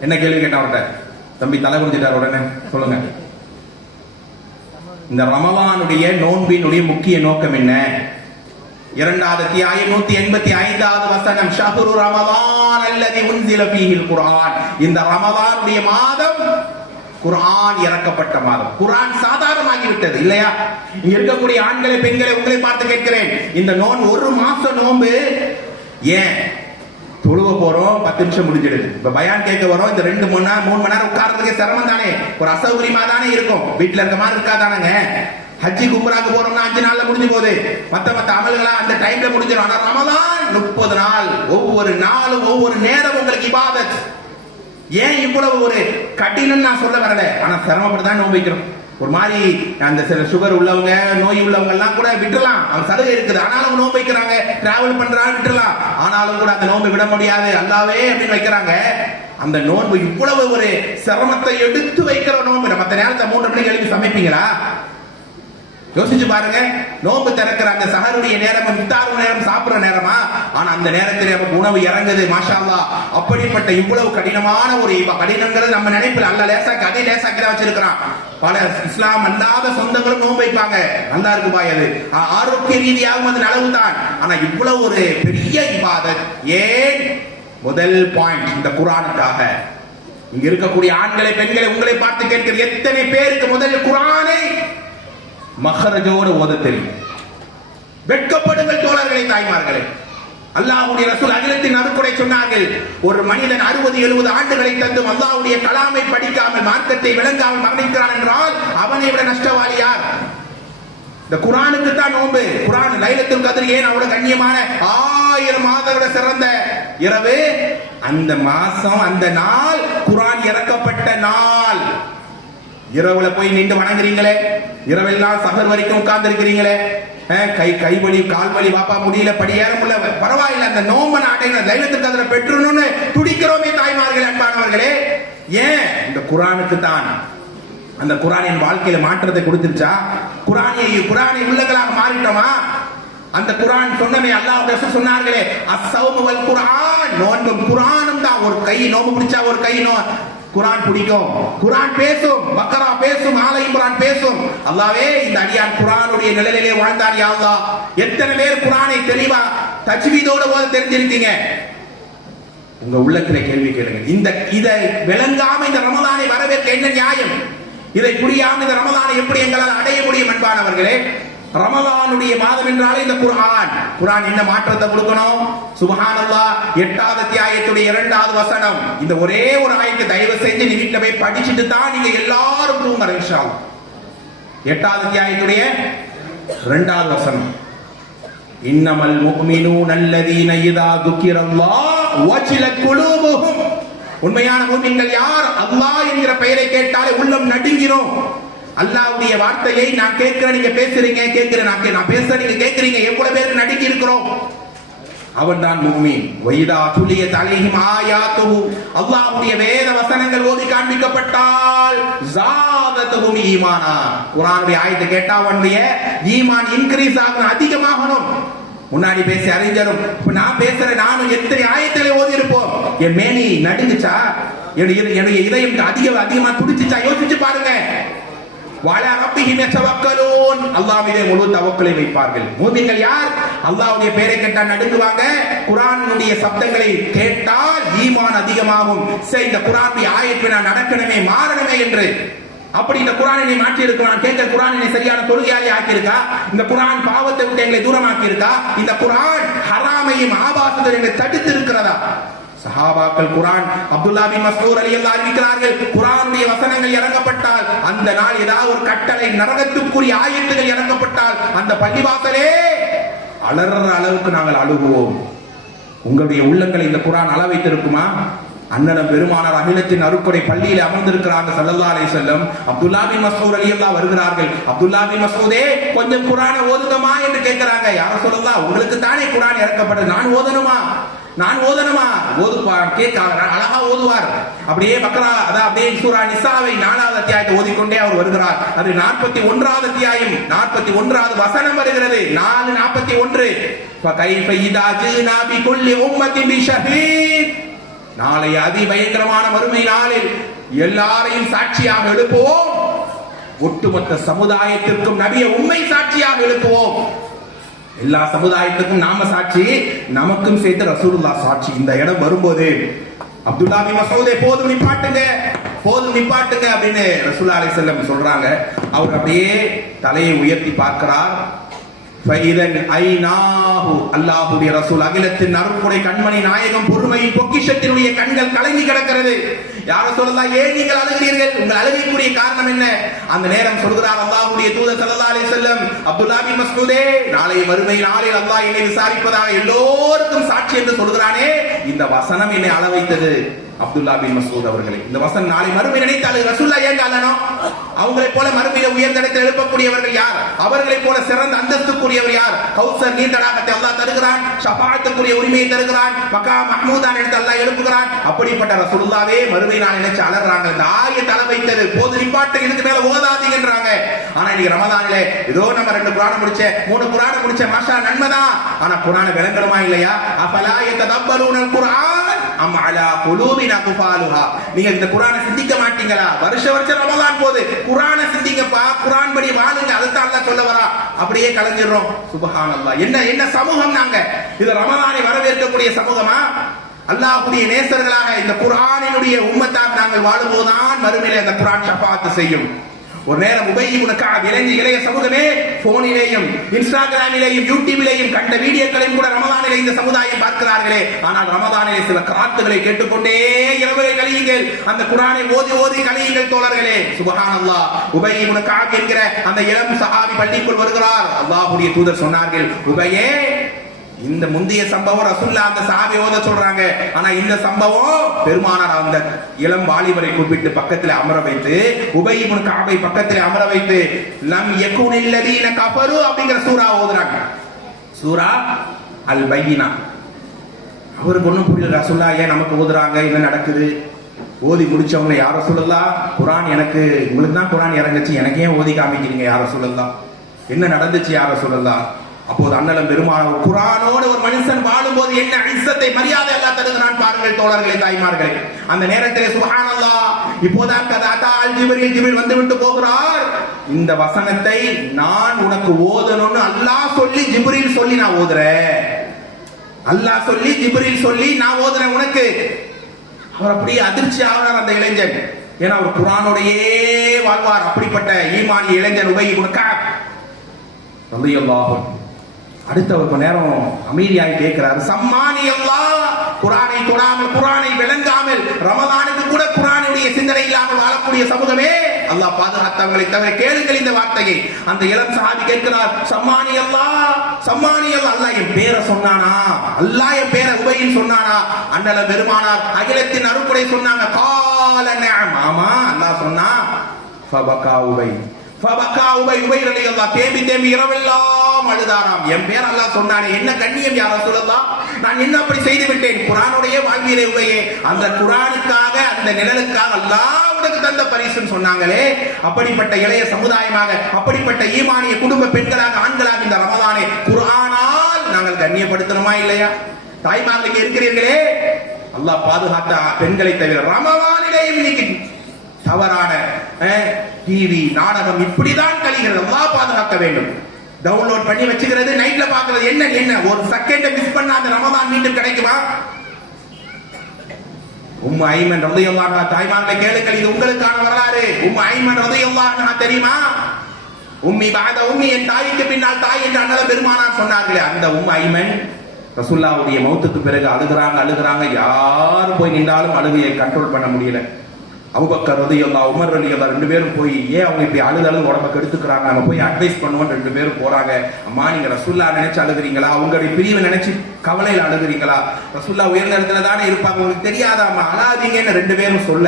என்ன கேள்வி கேட்டா அவர்கிட்ட? தம்பி தலை குடிச்சிட்டார் உடனே சொல்லுங்க. இந்த ரமலானுடைய நோன்பினுடைய முக்கிய நோக்கம் என்ன? 2வது அத்தியாயம் 185வது வசனம், ஷஹ்ரு ரமலான் அல்லதி உன்ஸில ஃபீஹில் குர்ஆன். இந்த ரமலானுடைய மாதம் குர்ஆன் இறக்கப்பட்ட மாதம். குர்ஆன் சாதாரணமாகி விட்டது இல்லையா? இங்க இருக்கக்கூடிய ஆண்களே பெண்களே உங்களை பார்த்து கேட்கிறேன், இந்த நோன்பு 1 மாசம் நோன்பு ஏன் தொழுவ போறோம் 10 நிமிஷம் முடிஞ்சிடுது. இப்ப பயான் கேட்க வரோம், இந்த 2 மணி நேரம் 3 மணி நேரம் உட்கார்றதுக்கு சிரமம் தானே, ஒரு அசௌகரியமா தானே இருக்கும். வீட்டுல இருக்க மாதிரி இருக்காதானங்க. ஹஜ்ஜி கும்ராக்கு போறோம்னா 5 நாள்ல முடிஞ்சு போகுது. மத்த அமல்களா அந்த டைம்ல முடிஞ்சிடும். ஆனா ரமலான் 30 நாள், ஒவ்வொரு நாளும் ஒவ்வொரு நேரம் உங்களுக்கு இபாதத். ஏன் இவ்வளவு ஒரு கடினம் நான் சொல்ல வரல, ஆனா சிரமப்பட்டுதான் நோன்பு வைக்கிறோம். ஒரு மாதிரி அந்த சில சுகர் உள்ளவங்க, நோய் உள்ளவங்க எல்லாம் கூட விட்டுலாம், அவங்க சலுகை இருக்குது. ஆனாலும் நோன்பு வைக்கிறாங்க, டிராவல் பண்றாங்க, விட்டுலாம். ஆனாலும் கூட அந்த நோன்பை விட முடியாது, அல்லாவே அப்படின்னு வைக்கிறாங்க. அந்த நோன்பு இவ்வளவு ஒரு சிரமத்தை எடுத்து வைக்கிற நோன்பு. மற்ற நேரத்தை 3 மணிக்கு எழுப்பி சமைப்பீங்களா? யோசிச்சு பாருங்க. நோன்பு திறக்கிற அந்த சஹருடைய நேரம், இஃப்தார் நேரம், சாப்பிடுற நேரமா? ஆனா அந்த நேரத்தில் நமக்கு உணவு இறங்குது. மாஷா அல்லாஹ். அப்படிப்பட்ட இவ்வளவு கடினமான ஒரு கடினங்கிறது நம்ம நினைப்பில் அல்ல, லேசாக்கி அதே லேசாக்கி வச்சிருக்கிறான். பல இஸ்லாம் அல்லாத சொந்தங்களும் நோன்பு வைப்பாங்க. நல்லா இருக்குப்பா, அது ஆரோக்கிய ரீதியாகவும் அது அளவு தான். ஆனா இவ்வளவு ஒரு பெரிய இபாதத் ஏன்? முதல் பாயிண்ட் இந்த குர்ஆனுக்காக. இங்க இருக்கக்கூடிய ஆண்களை பெண்களை உங்களை பார்த்து கேட்கிற எத்தனை பேருக்கு முதல் குர்ஆனை மஹரஜோடு ஓத தெரியும்? வெட்கப்படுங்கள் தோழர்களே, தாய்மார்களே. அல்லாஹ்வுடைய ரசூல் அகிலத்தின் அருக்குடை சொன்னார்கள், ஒரு மனிதன் 60-70 ஆண்டுகளை தந்தும் அல்லாஹ்வுடைய கலாமை படிக்காமல் மார்க்கத்தை விளங்காமல் மரணிக்கிறான் என்றால் அவனை விட நஷ்டவாளி யார்? இந்த குர்ஆனுக்கு தான் நோன்பு. குர்ஆன் லைலத்துல் கத்ர் ஏன் அவ்வளவு கண்ணியமான 1000 மாதங்களை சிறந்த இரவு? அந்த மாசம், அந்த நாள் குர்ஆன் இறக்கப்பட்ட நாள். இரவுல போய் நின்று வணங்குறீங்களே, இரவெல்லாம் சஹர் வரைக்கும் உட்கார்ந்து இருக்கிறீங்களே, கை வலி கால் வலி வாப்பா முடியல படியேற முடியல பரவாயில்ல, அந்த நோம்பன அடைகிற தைலத்துக்கு அதுல பெற்றுணும்னு துடிக்கிறோமே தாய்மார்களே, அன்பானவர்களே. ஏன்? இந்த குர்ஆனுக்கு தான். அந்த குர்ஆன் என் வாழ்க்கையில மாற்றத்தை கொடுத்துருச்சா? குர்ஆனை உள்ளங்களாக மாறிட்டோமா? அந்த குர்ஆன் சொன்னமே, அல்லாஹ் ரசூல் சொன்னார்களே, அஸ்ஸௌமு வல் குர்ஆன், நோன்பும் குர்ஆனும் தான். ஒரு கை நோம்பு பிடிச்சா ஒரு கை குர்ஆன் பிடிக்கும். குர்ஆன் பேசும், பக்கரா பேசும், ஆல இம்ரான் பேசும். அல்லாஹ்வே, இந்த அடியான் குர்ஆனுடைய நிழலிலே வாழ்ந்தார் யா அல்லாஹ். எத்தனை பேர் குர்ஆனை தெளிவா தஜ்வீதோட ஓத தெரிஞ்சிருக்கீங்க? உங்க உள்ளத்திலே கேள்வி கேளுங்க. இதை விளங்காம இந்த ரமலானை வரவேற்க என்ன நியாயம்? இதை புரியாம இந்த ரமலானை எப்படி எங்களால் அடைய முடியும்? அன்பானவர்களே, ரமலானுடைய மாதம் என்றாலே இந்த குர்ஆன் என்ன மாற்றத்தை கொடுக்கணும்? சுப்ஹானல்லாஹ், 8வது அத்தியாயத்துடைய 2வது வசனம். இந்த ஒரே ஒரு ஆயத்தை தயவு செஞ்சு நீ வீட்ல போய் படிச்சுட்டு தான் நீங்க எல்லாரும் தூங்குற இன்ஷா அல்லாஹ். 8வது அத்தியாயத்துடைய 2வது வசனம். இன்னமல் முஃமினூன அல்லதீன இதா துக்கிரல்லாஹ் வஜிலத் குலூபுஹும். உண்மையான முஃமின்கள் யார்? அல்லாஹ் என்கிற பெயரை கேட்டாலே உள்ளம் நடுங்கிரும். அல்லாஹ்வுடைய வார்த்தையை நான் கேட்கிறேன், நீங்க பேசுறீங்க, கேட்கிறேன், நான் பேசுறேன், நீங்க கேட்கிறீங்க. எவ்வளவு பேருக்கு நடுங்கி இருக்கிறோம்? அவன் தான் முஃமின். வைதா துலியத் அலைஹிம் ஆயாத்துஹு, அல்லாஹ்வுடைய வேத வசனங்கள் ஓதி காண்பிக்கப்பட்டால் ஜாதத்துஹும் ஈமானா, குர்ஆனுடைய ஆயத்தை கேட்டா அவனுடைய ஈமான் இன்கிரீஸ் ஆகணும், அதிகமாகணும். முன்னாடி பேசி அறிஞரும் இப்ப நான் பேசுறேன், நானும் எத்தனை ஆயத்திலே ஓதி இருப்போம். என் மேனி நடுங்குச்சா? என்னுடைய இதயம் அதிகமா துடிச்சுச்சா? யோசிச்சு பாருங்க. வலா ரப்பிஹிம் யதவக்கலூன், அல்லாஹ் மீது முழு தவக்கலை வைப்பார்கள். மூமின்கள் யார்? அல்லாஹ்வுடைய பெயரை கேட்டால் நடுங்குவாங்க. குர்ஆனுடைய சப்தங்களை கேட்டால் ஈமான் அதிகமாகும். இந்த குர்ஆனுடைய ஆயத்தை நான் நடக்கணுமே, மாறணுமே என்று. அப்படி இந்த குர்ஆனை மாற்றி இருக்கிறான். கேட்க குர்ஆனை சரியான தொழுகையாளி ஆக்கியிருக்கா? இந்த குர்ஆன் பாவத்தை விட்டு எங்களை தூரமாக்கி இருக்கா? இந்த குர்ஆன் ஹராமையும் ஆபாசத்தையும் எங்களை தடுத்து இருக்கிறதா? சஹாபாக்கள் குர்ஆன், அப்துல்லாஹ் பின் மஸ்ஊத் ரலியல்லாஹு அறிவிக்கிறார்கள், குர்ஆனுடைய வசனங்கள் இறங்கப்பட்டால் அந்த நாள் ஏதாவது ஒரு கட்டளை நரகத்துக்குரிய ஆயத்துகள் இறங்கப்பட்டால் அந்த பள்ளிவாசலே அலற அளவுக்கு நாங்கள் அழுகுவோம். உங்களுடைய உள்ளங்களை இந்த குர்ஆன் அள வைத்திருக்குமா? அண்ணன் பெருமானார் அகிலத்தின் அருட்கொடை பள்ளியில் அமர்ந்திருக்கிறாங்க ஸல்லல்லாஹு அலைஹி வஸல்லம். அப்துல்லாஹ் பின் மஸ்ஊத் ரலியல்லாஹு வருகிறார்கள். அப்துல்லாஹ் பின் மஸ்ஊதே, கொஞ்சம் குர்ஆனை ஓதுங்கமா என்று கேட்கிறாங்க. யா ரசூலல்லாஹ், உங்களுக்கு தானே குர்ஆன் இறக்கப்பட்டது, நான் ஓதணுமா? ஓதுப்பா கேட்க அழகா ஓதுவார். அப்படியே பக்ரா, அப்படியே சூரா நிசாவை 4வது அத்தியாயத்தை ஓதிக்கொண்டே அவர் வருகிறார். அது 41வது அத்தியாயம் 41வது வசனம் வருகிறது. 4:41. ஃபகைஃப இதா ஜீனா பிகுல்லி உம்மத்தின் பிஷஹீத், நாளை அதிபயங்கரமான மறுமை நாளில் எல்லாரையும் சாட்சியாக எழுப்புவோம். ஒட்டுமொத்த சமுதாயத்திற்கும் நபியை உண்மை சாட்சியாக எழுப்புவோம். எல்லா சமுதாயத்துக்கும் நாம சாட்சி, நமக்கும் சேர்த்து ரசூலுல்லாஹ் சாட்சி. இந்த இடம் வரும்போது அப்துல்லாஹ் பின் மஸ்ஊதே, போதும் நிப்பாட்டுங்க அப்படின்னு ரசூலுல்லாஹி அலைஹி வஸல்லம் சொல்றாங்க. அவர் அப்படியே தலையை உயர்த்தி பார்க்கிறார். அல்லாஹ்வுடைய ரசூல் அகிலத்தின் அருட்கொடை கண்மணி நாயகம் பொறுமையின் பொக்கிஷத்தினுடைய கண்கள் கலங்கி கிடக்கிறது. யார சொல்லலாம், ஏன் நீங்கள் அழுகிறீர்கள்? உங்கள் அழுகைக்குரிய காரணம் என்ன? அந்த நேரம் சொல்கிறார் அல்லாஹ்வுடைய தூதர் ஸல்லல்லாஹு அலைஹி வஸல்லம், அப்துல்லாஹ் பின் மஸ்ஊதே, நாளை மறுமை நாளில் அல்லாஹ் என்னை விசாரிப்பதாக எல்லோருக்கும் சாட்சி என்று சொல்கிறானே, இந்த வசனம் என்னை அழ வைத்தது. அப்துல்லாஹ் பின் மஸ்ஊத் அவர்களே, இந்த வசனம் நாளை மறுமை நினைத்தால் ரசூலுல்லாஹ் ஏன் அழணும்? அவங்களை போல மறுமையில உயர்ந்த இடத்தில் எழுப்பக்கூடியவர்கள் யார்? அவர்களை போல சிறந்த அந்தஸ்துக்குரியவர் யார்? கௌசர் நீண்டடாகத்தை அல்லாஹ் தருகிறான், ஷஃபாஅத்துக்குரிய உரிமையை தருகிறான், மகாம் மஹ்மூதான் எடுத்து அல்லாஹ் எழுப்புகிறான். அப்படிப்பட்ட ரசூலுல்லாஹ்வே மறுமை நாள் நினைச்சு அலறாங்க. இந்த ஆயத்தை அழ வைத்தது. போது நிப்பாட்டு, இதுக்கு மேல ஓதாதீங்கன்றாங்க. ஆனா இன்னைக்கு ரமதானிலே ஏதோ நம்ம 2 குர்ஆன் முடிச்ச 3 குர்ஆன் முடிச்ச மாஷா நன்மைதான். ஆனா குர்ஆனை விளங்கணுமா இல்லையா? அஃபலா யததப்பரூனல் குர்ஆன் அம் அலா குலூபின் அக்ஃபாலுஹா. நீங்க இந்த குர்ஆனை சிந்திக்க மாட்டீங்களா? வருஷம் ரமலான் போது குர்ஆனை சிந்திங்கப்பா, குர்ஆன் படி வாழுங்க, அதுதான் அல்லாஹ் சொல்ல வரா. அப்படியே கலஞ்சிரோம். சுப்ஹானல்லாஹ், என்ன சமூகம் நாங்க? இது ரமலானை வரவேற்கக்கூடிய சமூகமா? அல்லாஹ்வுடைய நேசர்களாக இந்த குர்ஆனினுடைய உம்மத்தாக நாங்கள் வாழும்போதுதான் மறுமையிலே அந்த குர்ஆன் ஷஃபாஅத் செய்யும். ஒரு நேரம் உபை இப்னு கஅப் இளைய சமூகமே போனிலேயும் இன்ஸ்டாகிராமிலேயும் யூடியூபிலேயும் கண்ட வீடியோக்களையும் கூட ரமலானிலே இந்த சமுதாயம் பார்க்கிறார்களே. ஆனால் ரமலானிலே சில கராத்துகளை கேட்டுக்கொண்டே இரவுகளை கழியுங்கள், அந்த குர்ஆனை ஓதி கழியுங்கள் தோழர்களே. சுப்ஹானல்லாஹ், உபை இப்னு கஅப் என்கிற அந்த இளம் சஹாபி பள்ளிக்குள் வருகிறார். அல்லாஹ்வுடைய தூதர் சொன்னார்கள், உபையே, இந்த முந்தைய சம்பவம் ரசூலுல்லாஹ் அந்த சஹாபி ஓத சொல்றாங்க. ஆனா இந்த சம்பவம் பெருமானார் அந்த இளம் வாலிபரை கூப்பிட்டு பக்கத்துல அமர வைத்து, உபை இப்னு கஅபை பக்கத்துல அமர வைத்து, லம் யகுனில் லதீன கஃபரு அப்படிங்கிற சூரா ஓதுறாங்க. சூரா அல் பையினா. அவருக்கு ஒண்ணும் புரியல. ரசூலுல்லாஹ் ஏன் நமக்கு ஓதுறாங்க, என்ன நடக்குது? ஓதி முடிச்சவங்க, யார் ரசூலுல்லாஹ் குர்ஆன் எனக்கு, உங்களுக்கு தான் குர்ஆன் இறங்குச்சு, எனக்கு ஏன் ஓதி காமிக்கிறீங்க யார் ரசூலுல்லாஹ், என்ன நடந்துச்சு யார் ரசூலுல்லாஹ்? அப்போது அண்ணலம் பெருமானார், குர்ஆனோடு ஒரு மனுஷன் வாழும்போது என்ன இஸ்ஸத்தை மரியாதை அல்லாஹ் தருகிறான் பாருங்கள் தோழர்களே, தாய்மார்களே. அந்த நேரத்திலே சுப்ஹானல்லாஹ், இப்போதான் கதாதா அல் ஜிப்ரீல் வந்து விட்டு போகிறார். இந்த வசனத்தை நான் உனக்கு ஓதணும்னு அல்லாஹ் சொல்லி ஜிப்ரீல் சொல்லி நான் ஓதுறேன், அல்லாஹ் சொல்லி ஜிப்ரீல் சொல்லி நான் ஓதுறேன் உனக்கு. அவர் அப்படியே அதிர்ச்சி ஆகிறார் அந்த இளைஞன். ஏன்னா அவர் குர்ஆனோடையே வாழ்வார். அப்படிப்பட்ட ஈமானிய இளைஞன் உபை இப்னு கஅப் ரலியல்லாஹு. அடுத்த ஒரு நேரம் அமைதியாய் கேட்கிறார், சம்மானி அல்லாஹ், குர்ஆனை தொடாமல் குர்ஆனை விளங்காமல் ரமலானுக்கு கூட குர்ஆனுடைய சிந்தனை இல்லாமல் வாழக்கூடிய சமூகமே அல்லாஹ் பாதுகாத்தவங்களை தவிர கேளுங்கள் இந்த வார்த்தையை. அந்த இளம் சஹாபி கேட்கிறார், சம்மானி அல்லாஹ், சம்மானி அல்லாஹ், அல்லாஹ் என் பேரை சொன்னானா, அல்லாஹ் என் பேரை உபைன்னு சொன்னானா? அண்ணல பெருமானார் அகிலத்தின் அருக்குடை சொன்னாங்க. கால நஅம், ஆமா அல்லாஹ் சொன்னா. ஃபபகா உபை, ஃபபகா உபை, உபை ரலியல்லாஹு தேம்பி தேம்பி இரவெல்லாம் அழுதாராம். என் பேர் அல்லாஹ் சொன்னானே, என்ன கண்ணியம் யா ரசூலல்லாஹ், நான் என்ன அப்படி செய்து விட்டேன்? குர்ஆனுடைய வாழ்வியலே உபையே, அந்த குர்ஆனுக்காக அந்த நிழலுக்காக அல்லாஹ் உனக்கு தந்த பரிசுன்னு சொன்னாங்களே. அப்படிப்பட்ட இளைய சமுதாயமாக, அப்படிப்பட்ட ஈமானிய குடும்ப பெண்களாக ஆண்களாக இந்த ரமலானை குர்ஆனால் நாங்கள் கண்ணியப்படுத்தணுமா இல்லையா? தாய்மார்கள் இங்கே இருக்கிறீர்களே, அல்லாஹ் பாதுகாத்த பெண்களை தவிர ரமலானிலேயும் இன்னைக்கு தவறான டிவி நாடகம் இப்படிதான் கழிகிறது. அல்லாஹ் பாதுகாக்க வேண்டும். டவுன்லோட் பண்ணி வச்சுக்கிறது, நைட்ல பாக்குறது, என்ன என்ன ஒரு செகண்ட் மிஸ் பண்ணா அந்த ரமலான் மீண்டும் கிடைக்குமா? உம்மு ஐமன் ரலியல்லாஹு அன்ஹா, தாய்மார்களை கேளுங்கள், இது உங்களுக்கான வரலாறு. உம்மு ஐமன் ரலியல்லாஹு அன்ஹா தெரியுமா? உம்மி பாத உம்மி, என் தாய்க்கு பின்னால் தாய் என்று அண்ணல பெருமானார் சொன்னார்களே, அந்த உம்மு ஐமன் ரசூலுல்லாஹ்வுடைய மௌத்துக்கு பிறகு அழுகுறாங்க. யாரும் போய் நின்றாலும் அழுகையை கண்ட்ரோல் பண்ண முடியல. அபூபக்கர் ரலியல்லாஹு, உமர் ரலியல்லாஹு ரெண்டு பேரும் போய், ஏன் அவங்க இப்படி அழுது உடம்ப கெடுத்துக்கிறாங்க, நம்ம போய் அட்வைஸ் பண்ணுவோம். ரெண்டு பேரும் போறாங்க. அம்மா, நீங்க ரசூலுல்லாஹ் நினைச்சு அழுகுறீங்களா, உங்களுடைய பிரிவை நினைச்சு கவலையில் அழுகுறீங்களா? ரசூலுல்லாஹ் உயர்ந்த இடத்துல தானே இருப்பாங்க, உங்களுக்கு தெரியாதாமா, அழாதீங்கன்னு ரெண்டு பேரும் சொல்ல,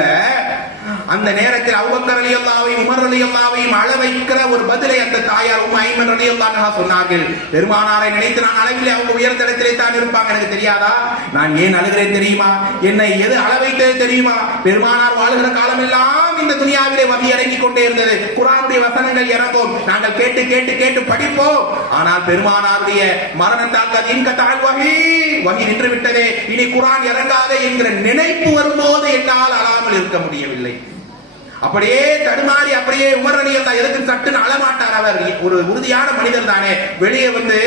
அந்த நேரத்தில் அபூபக்கர் ரலியல்லாஹு உமர் ரலியல்லாஹு அழ வைக்கிற ஒரு பதிலை அந்த தாயார் உம்மு ஐமன் ரலியல்லாஹு அன்ஹா சொன்னார்கள். பெருமானாரை நினைத்து நான் அழகிலே அவங்க உயர்ந்த இடத்திலே தான் இருப்பாங்க, எனக்கு தெரியாதா? நான் ஏன் அழுகிறேன் தெரியுமா? என்னை எது அழ வைத்தது தெரியுமா? பெருமானார் வாழுகிற காலமெல்லாம் இந்த துனியாவிலே வகி இறங்கிக் கொண்டே இருந்தது. குர்ஆனுடைய வசனங்கள் இறங்கும், நாங்கள் கேட்டு கேட்டு கேட்டு படிப்போம். ஆனால் பெருமானாருடைய மரணத்தால் வகி நின்று விட்டதே, இனி குர்ஆன் இறங்காதே என்கிற நினைப்பு வரும்போது என்னால் அழாமல் இருக்க முடியவில்லை. அப்படியே தடுமாறி அப்படியே உமர் ரலியல்லாஹு எதுக்கு சட்டுன்னு அழமாட்டார். அவர் ஒரு உறுதியான மனிதர் தானே. வெளியே வந்து,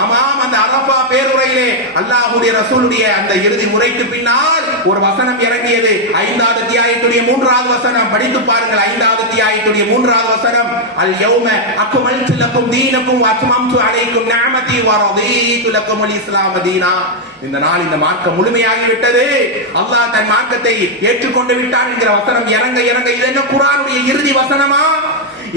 ஆமாம், அந்த அரஃபா பேருரையிலே அல்லாஹ்வுடைய ரசூலுடைய அந்த இறுதி உரைக்கு பின்னால் ஒரு வசனம் இறங்கியது. 5வது அத்தியாயத்துடைய 3வது வசனம் படித்து பாருங்கள். 5வது அத்தியாயத்துடைய 3வது வசனம், அல் யௌம அக்மல்து லக்கும் தீனக்கும் வ அத்மம்து அலைக்கும் நிஅமதி வ ரதீது லக்குமுல் இஸ்லாம் தீனா. இந்த நாள், இந்த மார்க்கம் முழுமையாகி விட்டது, அல்லாஹ் தன் மார்க்கத்தை ஏற்றுக்கொண்டு விட்டான் என்கிற வசனம் இறங்க இறங்க, இது என்ன குர்ஆனுடைய இறுதி வசனமா?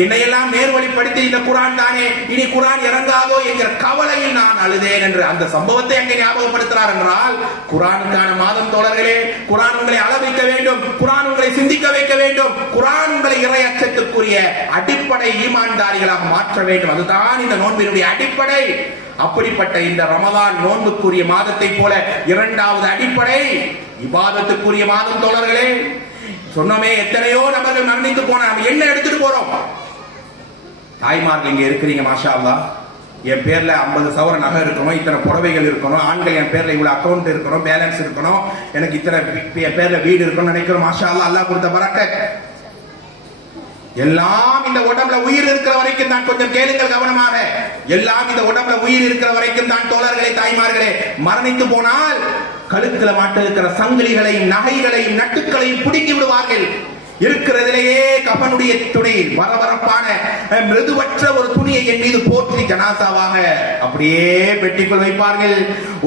என்னையெல்லாம் நேர்வழிப்படுத்தி இந்த குர்ஆன் தானே, இனி குர்ஆன் இறங்காதோ என்கிற கவலையில் நான் அழுதேன் என்று அந்த சம்பவத்தை அங்கே ஞாபகப்படுத்துறார். என்றால் குர்ஆனுக்கான மாதம் தோழர்களே, குர்ஆன் உங்களை அள வைக்க வேண்டும், குர்ஆன் உங்களை சிந்திக்க வைக்க வேண்டும், குர்ஆன் உங்களை இறை அச்சத்துக்குரிய அடிப்படை ஈமான்தாரிகளாக மாற்ற வேண்டும். அதுதான் இந்த நோன்பினுடைய அடிப்படை. அப்படிப்பட்ட இந்த ரமலான் நோன்புக்குரிய மாதத்தை போல இரண்டாவது அடிப்படை இபாதத்துக்குரிய மாதம் தோழர்களே. சொன்னமே, எத்தனையோ நபர்கள் மரணித்து போன, நம்ம என்ன எடுத்துட்டு போறோம்? தாய்மார்கள் இங்க இருக்கிறீங்க, மாஷா அல்லாஹ். என் பேர்ல 50 சவர நகை இருக்கணும், இத்தனை புடவைகள் இருக்கணும், ஆண்கள் என் பேர்ல இவ்வளவு அக்கௌண்ட் இருக்கணும், பேலன்ஸ் இருக்கணும், எனக்கு இத்தனை என் பேர்ல வீடு இருக்கணும் நினைக்கிறோம். மாஷா அல்லாஹ், அல்லாஹ் கொடுத்த பரக்கத். எல்லாம் இந்த உடம்புல உயிர் இருக்கிற வரைக்கும் தான், கொஞ்சம் கேளுங்கள் கவனமாக, எல்லாம் இந்த உடம்புல உயிர் இருக்கிற வரைக்கும் தான் தோழர்களே, தாய்மார்களே. மரணித்து போனால் கழுத்துல மாட்ட இருக்கிற சங்கிலிகளையும் நகைகளையும் நட்டுக்களையும் பிடுங்கி விடுவார்கள். இருக்கிறதிலேயே கஃனுடைய துணி, வரவரப்பான மிருதுவற்ற ஒரு துணியை என் மீது போற்றி ஜனாசாவாக அப்படியே பெட்டிக்குள் வைப்பார்கள்.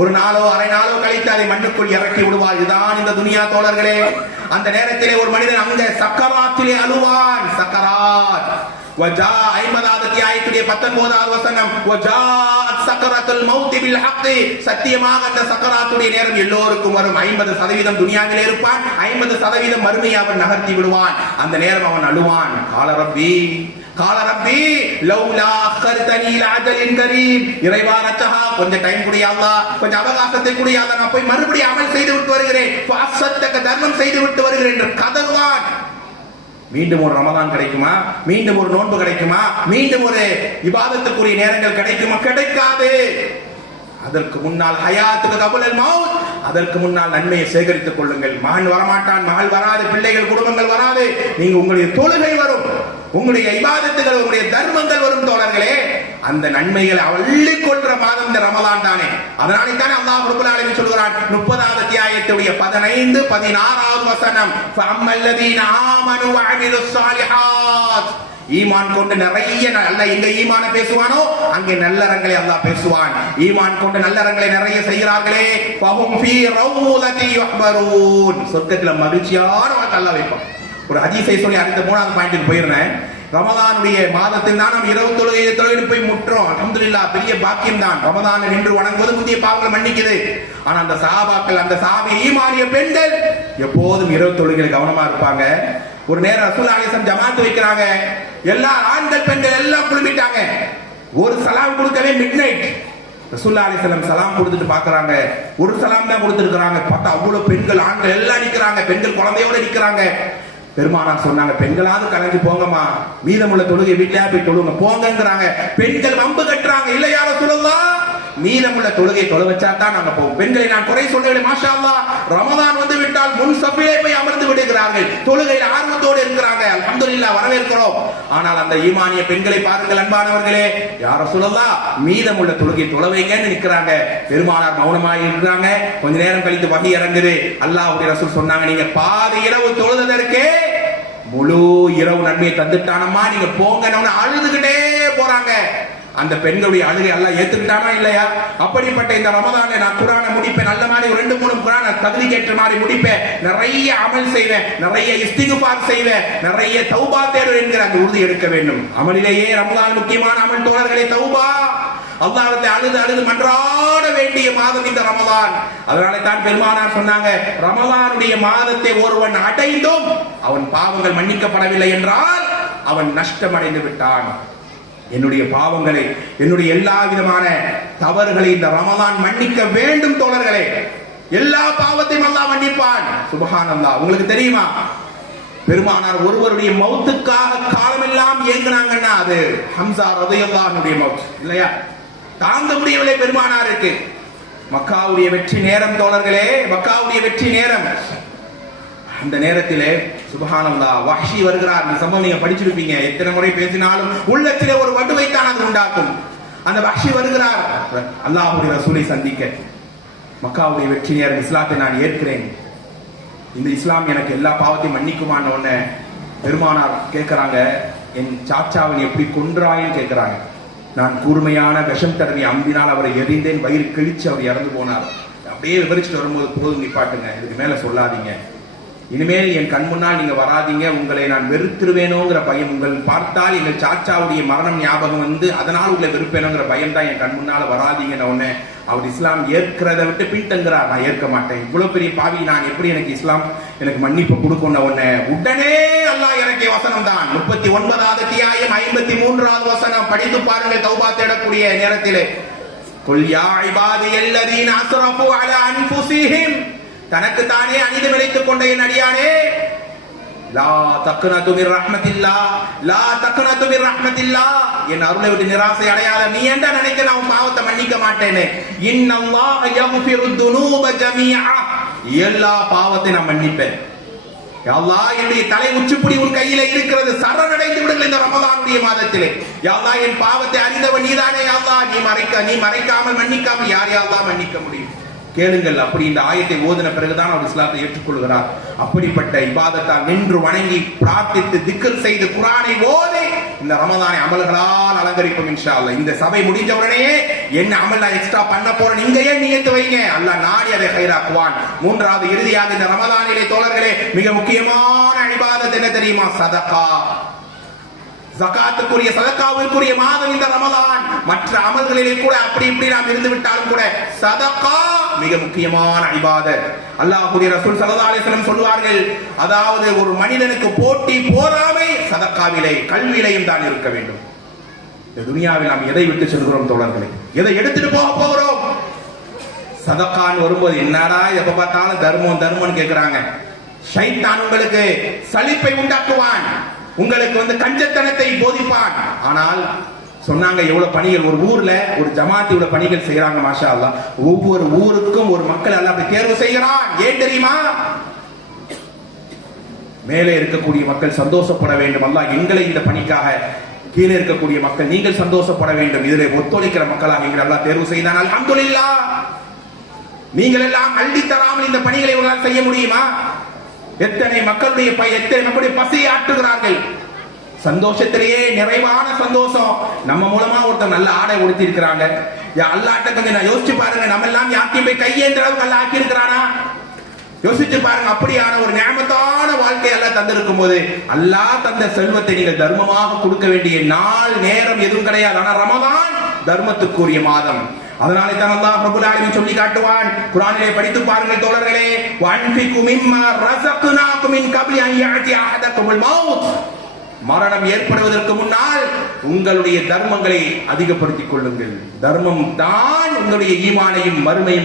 ஒரு நாளோ அரை நாளோ கழித்து அதை மண்ணுக்குள் இறக்கி விடுவார். இதுதான் இந்த துனியா தோழர்களே. அந்த நேரத்திலே ஒரு மனிதன் அங்க சக்கராத்திலே அழுவான். சக்கராத், வஜா 50வது அத்தியாயத்துடைய 19வது வசனம் வஜாஅத் சக்கரத்துல் மௌத் பில் ஹக், சத்தியமாக அந்த சக்கராத்துடைய நேரம் எல்லோருக்கும் வரும். 50% துனியாவிலே இருப்பான், 50% மறுமையை அவன் நகர்த்தி விடுவான். அந்த நேரம் அவன் அழுவான். கால ரப்பி லௌலா அக்கர்தனி இலா அஜலின் கரீம், இறைவா ரச்சஹா, கொஞ்சம் டைம் குடு யா அல்லாஹ், கொஞ்சம் அவகாசத்தை குடு யா அல்லாஹ், நான் போய் மறுபடியும் அமல் செய்து விட்டு வருகிறேன், ஃபஅஸ்ஸதக, தர்மம் செய்து விட்டு வருகிறேன் என்று கதறுவான். மீண்டும் ஒரு ரமதான் கிடைக்குமா? மீண்டும் ஒரு நோன்பு கிடைக்குமா? மீண்டும் ஒரு இபாதத்துக்குரிய நேரங்கள் கிடைக்குமா? கிடைக்காது. அதற்கு முன்னால் ஹயாத்துக்கு கபுலல் மௌத், அதற்கு முன்னால் நன்மையை சேகரித்துக் கொள்ளுங்கள். மகன் வரமாட்டான், மகள் வராது, பிள்ளைகள் குடும்பங்கள் வராது, நீங்க உங்களுடைய தொழுகை வரும், உங்களுடைய இபாதத்துகள், உங்களுடைய தர்மங்கள் வரும் தோழர்களே. அந்த நன்மைகளை அள்ளிக் கொள்ற மாதம் இந்த ரமலான் தானே. அதனாலே தான் அல்லாஹ் ரப்பல் ஆலமீன் சொல்கிறான் 30வது அத்தியாயத்துடைய 15 16வது வசனம், ஃபஅம்மல்லதீன ஆமனு வஅமிலுஸ் ஸாலிஹாத், ஈமான் கொண்டு நிறைய நல்ல, எங்க ஈமான பேசுவானோ அங்கே நல்லறங்களை அல்லாஹ் பேசுவான். ஈமான் கொண்டு நல்லறங்களை நிறைய செய்கிறார்களே, ஃபஹும் ஃபீ ரௌலதி யுஹ்பரூன், சொர்க்கத்துல மகிழ்ச்சியான அல்லாஹ் வைப்பான். ஒரு ஹதீஸை சொல்லி அடுத்த 3வது பாயிண்ட்டுக்கு போயிடுறேன். ரமதானுடைய மாதத்தில் தான் நாம் இரவு தொழுகையை போய் முற்றோம். அல்ஹம்துலில்லாஹ், பெரிய பாக்கியம் தான். ரமதானை நின்று வணங்குவது முந்தைய பாவங்களை மன்னிக்குது. ஆனா அந்த சஹாபாக்கள், அந்த சஹாபி ஈமானிய பெண்கள் எப்போதும் இரவு தொழுகையில் கவனமா இருப்பாங்க. ஒரு நேரம் ரசூலுல்லாஹி அலைஹி வஸல்லம் ஜமாத் வைக்கிறாங்க, எல்லா ஆண்கள் பெண்கள் எல்லாம் குழுமிட்டாங்க. ஒரு சலாம் கொடுக்கவே மிட்நைட். ரசூலுல்லாஹி அலைஹி வஸல்லம் சலாம் கொடுத்துட்டு பாக்குறாங்க, ஒரு சலாம் தான் கொடுத்துருக்காங்க. பார்த்தா அவ்வளவு பெண்கள் ஆண்கள் எல்லாம் நிக்கிறாங்க, பெண்கள் குழந்தையோட நிக்கிறாங்க. பெருமானார் சொன்னாங்க, பெண்களாவது கலந்து போங்கம்மா, மீதமுள்ள தொழுகை வீட்லயா போய் தொழுங்க போங்கிறாங்க. பெண்கள் வம்பு கட்டுறாங்க, இல்லையா ரசூலுல்லாஹ், மீதமுள்ள தொழுகை தொழ வச்சா தான் நாங்க போவோம். பெண்களை நான் குறை சொல்லவில்லை, மாஷா அல்லாஹ், ரமதான் வந்து விட்டால் முன் சஃபிலே போய் அமர்ந்து விடுகிறார்கள், தொழுகையில் ஆர்வத்தோடு இருக்கிறாங்க. அல்ஹம்துலில்லாஹ், வரவேற்கிறோம். ஆனால் அந்த ஈமானிய பெண்களை பாருங்கள் அன்பானவர்களே, யா ரசூலுல்லாஹ், மீதமுள்ள தொழுகை தொழ வைங்கன்னு நிக்கிறாங்க. பெருமானார் மௌனமாக இருக்கிறாங்க. கொஞ்ச நேரம் கழித்து வஹி இறங்குது. அல்லாஹ்வுடைய ரசூல் சொன்னாங்க, நீங்க பாதி இரவு தொழுததற்கே முழு இரவு நன்மையை தந்துட்டானம்மா, நீங்க போங்கன்னு அழுதுகிட்டே போறாங்க. அந்த பெண்களுடைய அழுகை அல்லாஹ் ஏத்துக்கிட்டானா இல்லையா? அப்படிப்பட்ட இந்த ரமதானை நான் குர்ஆனை முடிப்பேன், நல்ல மாதிரி 2-3 குர்ஆனை தகுதிக்கு ஏற்ற மாதிரி முடிப்பேன், நிறைய அமல் செய்வேன், நிறைய இஸ்திக்ஃபார் செய்வேன், நிறைய தௌபா தேடுவேன் என்கிற அந்த உறுதி எடுக்க வேண்டும். அமலிலேயே ரமதான் முக்கியமான அமல் தோழர்களே, தௌபா. அல்லாஹ்விடத்தில் அழுது மன்றாட வேண்டிய மாதம் இந்த ரமதான். அதனால தான் பெருமானார் சொன்னாங்க, ரமதானுடைய மாதத்தை ஒருவன் அடைந்தும் அவன் பாவங்கள் மன்னிக்கப்படவில்லை என்றால் அவன் நஷ்டம் அடைந்து விட்டான். என்னுடைய பாவங்களை, என்னுடைய எல்லா விதமான தவறுகளை இந்த ரமதான் மன்னிக்க வேண்டும் தோழர்களே. எல்லா பாவத்தையும் அல்லாஹ் மன்னிப்பான். சுப்ஹானல்லாஹ். உங்களுக்கு தெரியுமா, பெருமானார் ஒருவருடைய மௌத்துக்காக காலமெல்லாம் ஏங்கினாங்கன்னா அது ஹம்சா ரலியல்லாஹு அன்ஹுடைய மௌத் இல்லையா? தாங்க முடியவில்லை பெருமானாருக்கு. மக்காவுடைய வெற்றி நேரம் தோழர்களே, மக்காவுடைய வெற்றி நேரம். அந்த நேரத்திலே சுப்ஹானல்லாஹ், வஹ்ஷி வருகிறார். இந்த சம்பவம் நீங்க படிச்சிருப்பீங்க. எத்தனை முறை பேசினாலும் உள்ளத்திலே ஒரு வடுவைத்தான் அது உண்டாக்கும். அந்த வஹ்ஷி வருகிறார் அல்லாஹ்வுடைய ரசூலை சந்திக்க. மக்காவுடைய வெற்றி நேரம், இஸ்லாத்தை நான் ஏற்கிறேன், இந்த இஸ்லாம் எனக்கு எல்லா பாவத்தையும் மன்னிக்குமான்னு உடனே பெருமானார் கேட்கிறாங்க, என் சாச்சாவை எப்படி கொன்றாயின்னு கேட்கிறாங்க. நான் கூர்மையான விஷம் தடவி அம்பினால் அவரை எரிந்தேன், வயிறு கிழிச்சு அவர் இறந்து போனார். அப்படியே விவரிச்சுட்டு வரும்போது, போதும் நிப்பாட்டுங்க, இதுக்கு மேல சொல்லாதீங்க, இனிமேல் என் கண் முன்னால் நீங்க வராதீங்க, உங்களை நான் வெறுத்துருவேனோங்கிற பயம், உங்கள் பார்த்தால் எங்கள் சாச்சாவுடைய மரணம் ஞாபகம் வந்து அதனால் உங்களை வெறுப்பேனோங்கிற பயம் தான் என் கண் முன்னால வராதீங்கன்னு உடனே அவர் இஸ்லாம் ஏற்கிறத விட்டு பின்தங்குறார். நான் ஏற்க மாட்டேன், இவ்வளவு பெரிய பாவி நான் எப்படி எனக்கு இஸ்லாம் எனக்கு மன்னிப்பு கொடுக்கணும் உடனே அல்லாஹ் இறக்கிய வசனம் தான் 39வது அத்தியாயம் 53வது வசனம். படித்து பாருங்கள் தௌபா தேடக்கூடிய நேரத்திலே. குல் யா இபாதியல்லதீன அஸ்ரஃபு அலா அன்ஃபுஸிஹிம், தனக்கு தானே அநீதம் இழைத்துக் கொண்ட என் அடியானே, லா தக்னது மிர் ரஹ்மத்தில்லாஹ், லா தக்னது மிர் ரஹ்மத்தில்லாஹ், என் அருளை விட்டு நிராசை அடையாத. நீ என்ன நினைக்க நான் உன் பாவத்தை மன்னிக்க மாட்டேனே. இன்னல்லாஹ யக்ஃபிருத் துனூப ஜமீஆ, எல்லா பாவத்தை நான் மன்னிப்பேன். யா அல்லாஹ், என்னுடைய தலை உச்சிப்புடி உன் கையில இருக்கிறது, சரணடைந்து விடுங்கள் இந்த ரமதானுடைய மாதத்திலே. யா அல்லாஹ், என் பாவத்தை அறிந்தவன் நீதானே. யா அல்லாஹ், நீ மறைக்காமல் மன்னிக்காமல் யார் யா அல்லாஹ் மன்னிக்க முடியும்? கேளுங்கள். அப்படி இந்த ஆயத்தை ஓதின பிறகுதான் அவர் இஸ்லாத்தை ஏற்றுக்கொள்கிறார். அப்படிப்பட்ட இபாதத்தால் நின்று வணங்கி பிரார்த்தித்து திக்ர் செய்து குர்ஆனை ஓதி இந்த ரமதானை அமல்களால் அலங்கரிப்போம் இன்ஷா அல்லாஹ். இந்த சபை முடிஞ்ச உடனே என்ன அமல் நான் எக்ஸ்ட்ரா பண்ண போறேன், நீங்க ஏன் நியத்து வைங்க, அல்லாஹ் நாடி அதை ஹைராக்குவான். மூன்றாவது இறுதியாக இந்த ரமதானிலே தோழர்களே மிக முக்கியமான இபாதத் என்ன தெரியுமா? சதகா. ஜகாத்துக்குரிய சதகாவிற்குரிய மாதம் இந்த ரமலான். மற்ற அமல்களிலே கூட அப்படி இப்படி நாம் இருந்து விட்டாலும் கூட சதகா மிக முக்கியமான இபாதத். அல்லாஹ்வுடைய ரசூல் ஸல்லல்லாஹு அலைஹி வஸல்லம் சொல்வார்கள், அதாவது ஒரு மனிதனுக்கு போட்டி போராமை சதகாவிலே கல்வியிலேயும் தான் இருக்க வேண்டும். இந்த துனியாவில் நாம் எதை விட்டு செல்கிறோம் தோழர்களே? எதை எடுத்துட்டு போகிறோம்? சதகான் வரும்போது என்னடா எப்ப பார்த்தாலும் தர்மம் தர்மம்னு கேட்கிறாங்க. ஷைத்தான் உங்களுக்கு சலிப்பை உண்டாக்குவான், உங்களுக்கு கஞ்சத்தனத்தை போதிப்பான். ஆனால் சொன்னாங்க எவ்வளவு பணிகள் ஒரு ஊர்ல ஒரு ஜமாத் இவ்வளவு பணிகள் செய்யறாங்க. மாஷா அல்லாஹ். ஒவ்வொரு ஊருக்கும் ஒரு மக்கள் அல்லாஹ் அப்படி தேர்வு செய்கிறான். ஏன் தெரியுமா? மேலே இருக்கக்கூடிய மக்கள் சந்தோஷப்பட வேண்டும். அல்லாஹ் எங்களை இந்த பணிக்காக, கீழே இருக்கக்கூடிய மக்கள் நீங்கள் சந்தோஷப்பட வேண்டும், இதிலே ஒத்துழைக்கிற மக்களாக எங்களை அல்லாஹ் தேர்வு செய்தான். அல்ஹம்துலில்லாஹ். நீங்கள் எல்லாம் அள்ளி தராமல் இந்த பணிகளை உங்களால் செய்ய முடியுமா? எத்தனை மக்களுடைய பசியை ஆற்றுகிறார்கள். சந்தோஷத்திலேயே நிறைவான சந்தோஷம். நம்ம மூலமா ஒருத்தர் நல்ல ஆடை உடுத்தி இருக்கிறாங்க. அல்லாட்ட கொஞ்சம் யோசிச்சு பாருங்க, நம்ம எல்லாம் யாத்தையும் போய் கையேந்திர அளவுக்கு அல்ல ஆக்கி இருக்கிறானா? யோசிச்சு பாருங்க. அப்படியான ஒரு நியமத்தான வாழ்க்கை எல்லாம் தந்திருக்கும் போது அல்லாஹ் தந்த செல்வத்தை நீங்கள் தர்மமாக கொடுக்க வேண்டிய நாள் நேரம் எதுவும் கிடையாது. ஆனா ரமலான் தர்மத்துக்குரிய மாதம். அதனாலே தான் அல்லாஹ் ரப்பல் ஆலமீன் சொல்லி காட்டுவான். குர்ஆனிலே படித்து பாருங்கள் தோழர்களே, வன்ஃபிகு மிம்மா ரஸக்னாகும் மின் கப்லி அன் யஅதி அஹதகுமுல் மௌத். மரணம் ஏற்படுவதற்கு முன்னால் உங்களுடைய தர்மங்களை அதிகப்படுத்திக் கொள்ளுங்கள். தர்மம் தான் உங்களுடைய ஈமானையும் மறுமையும்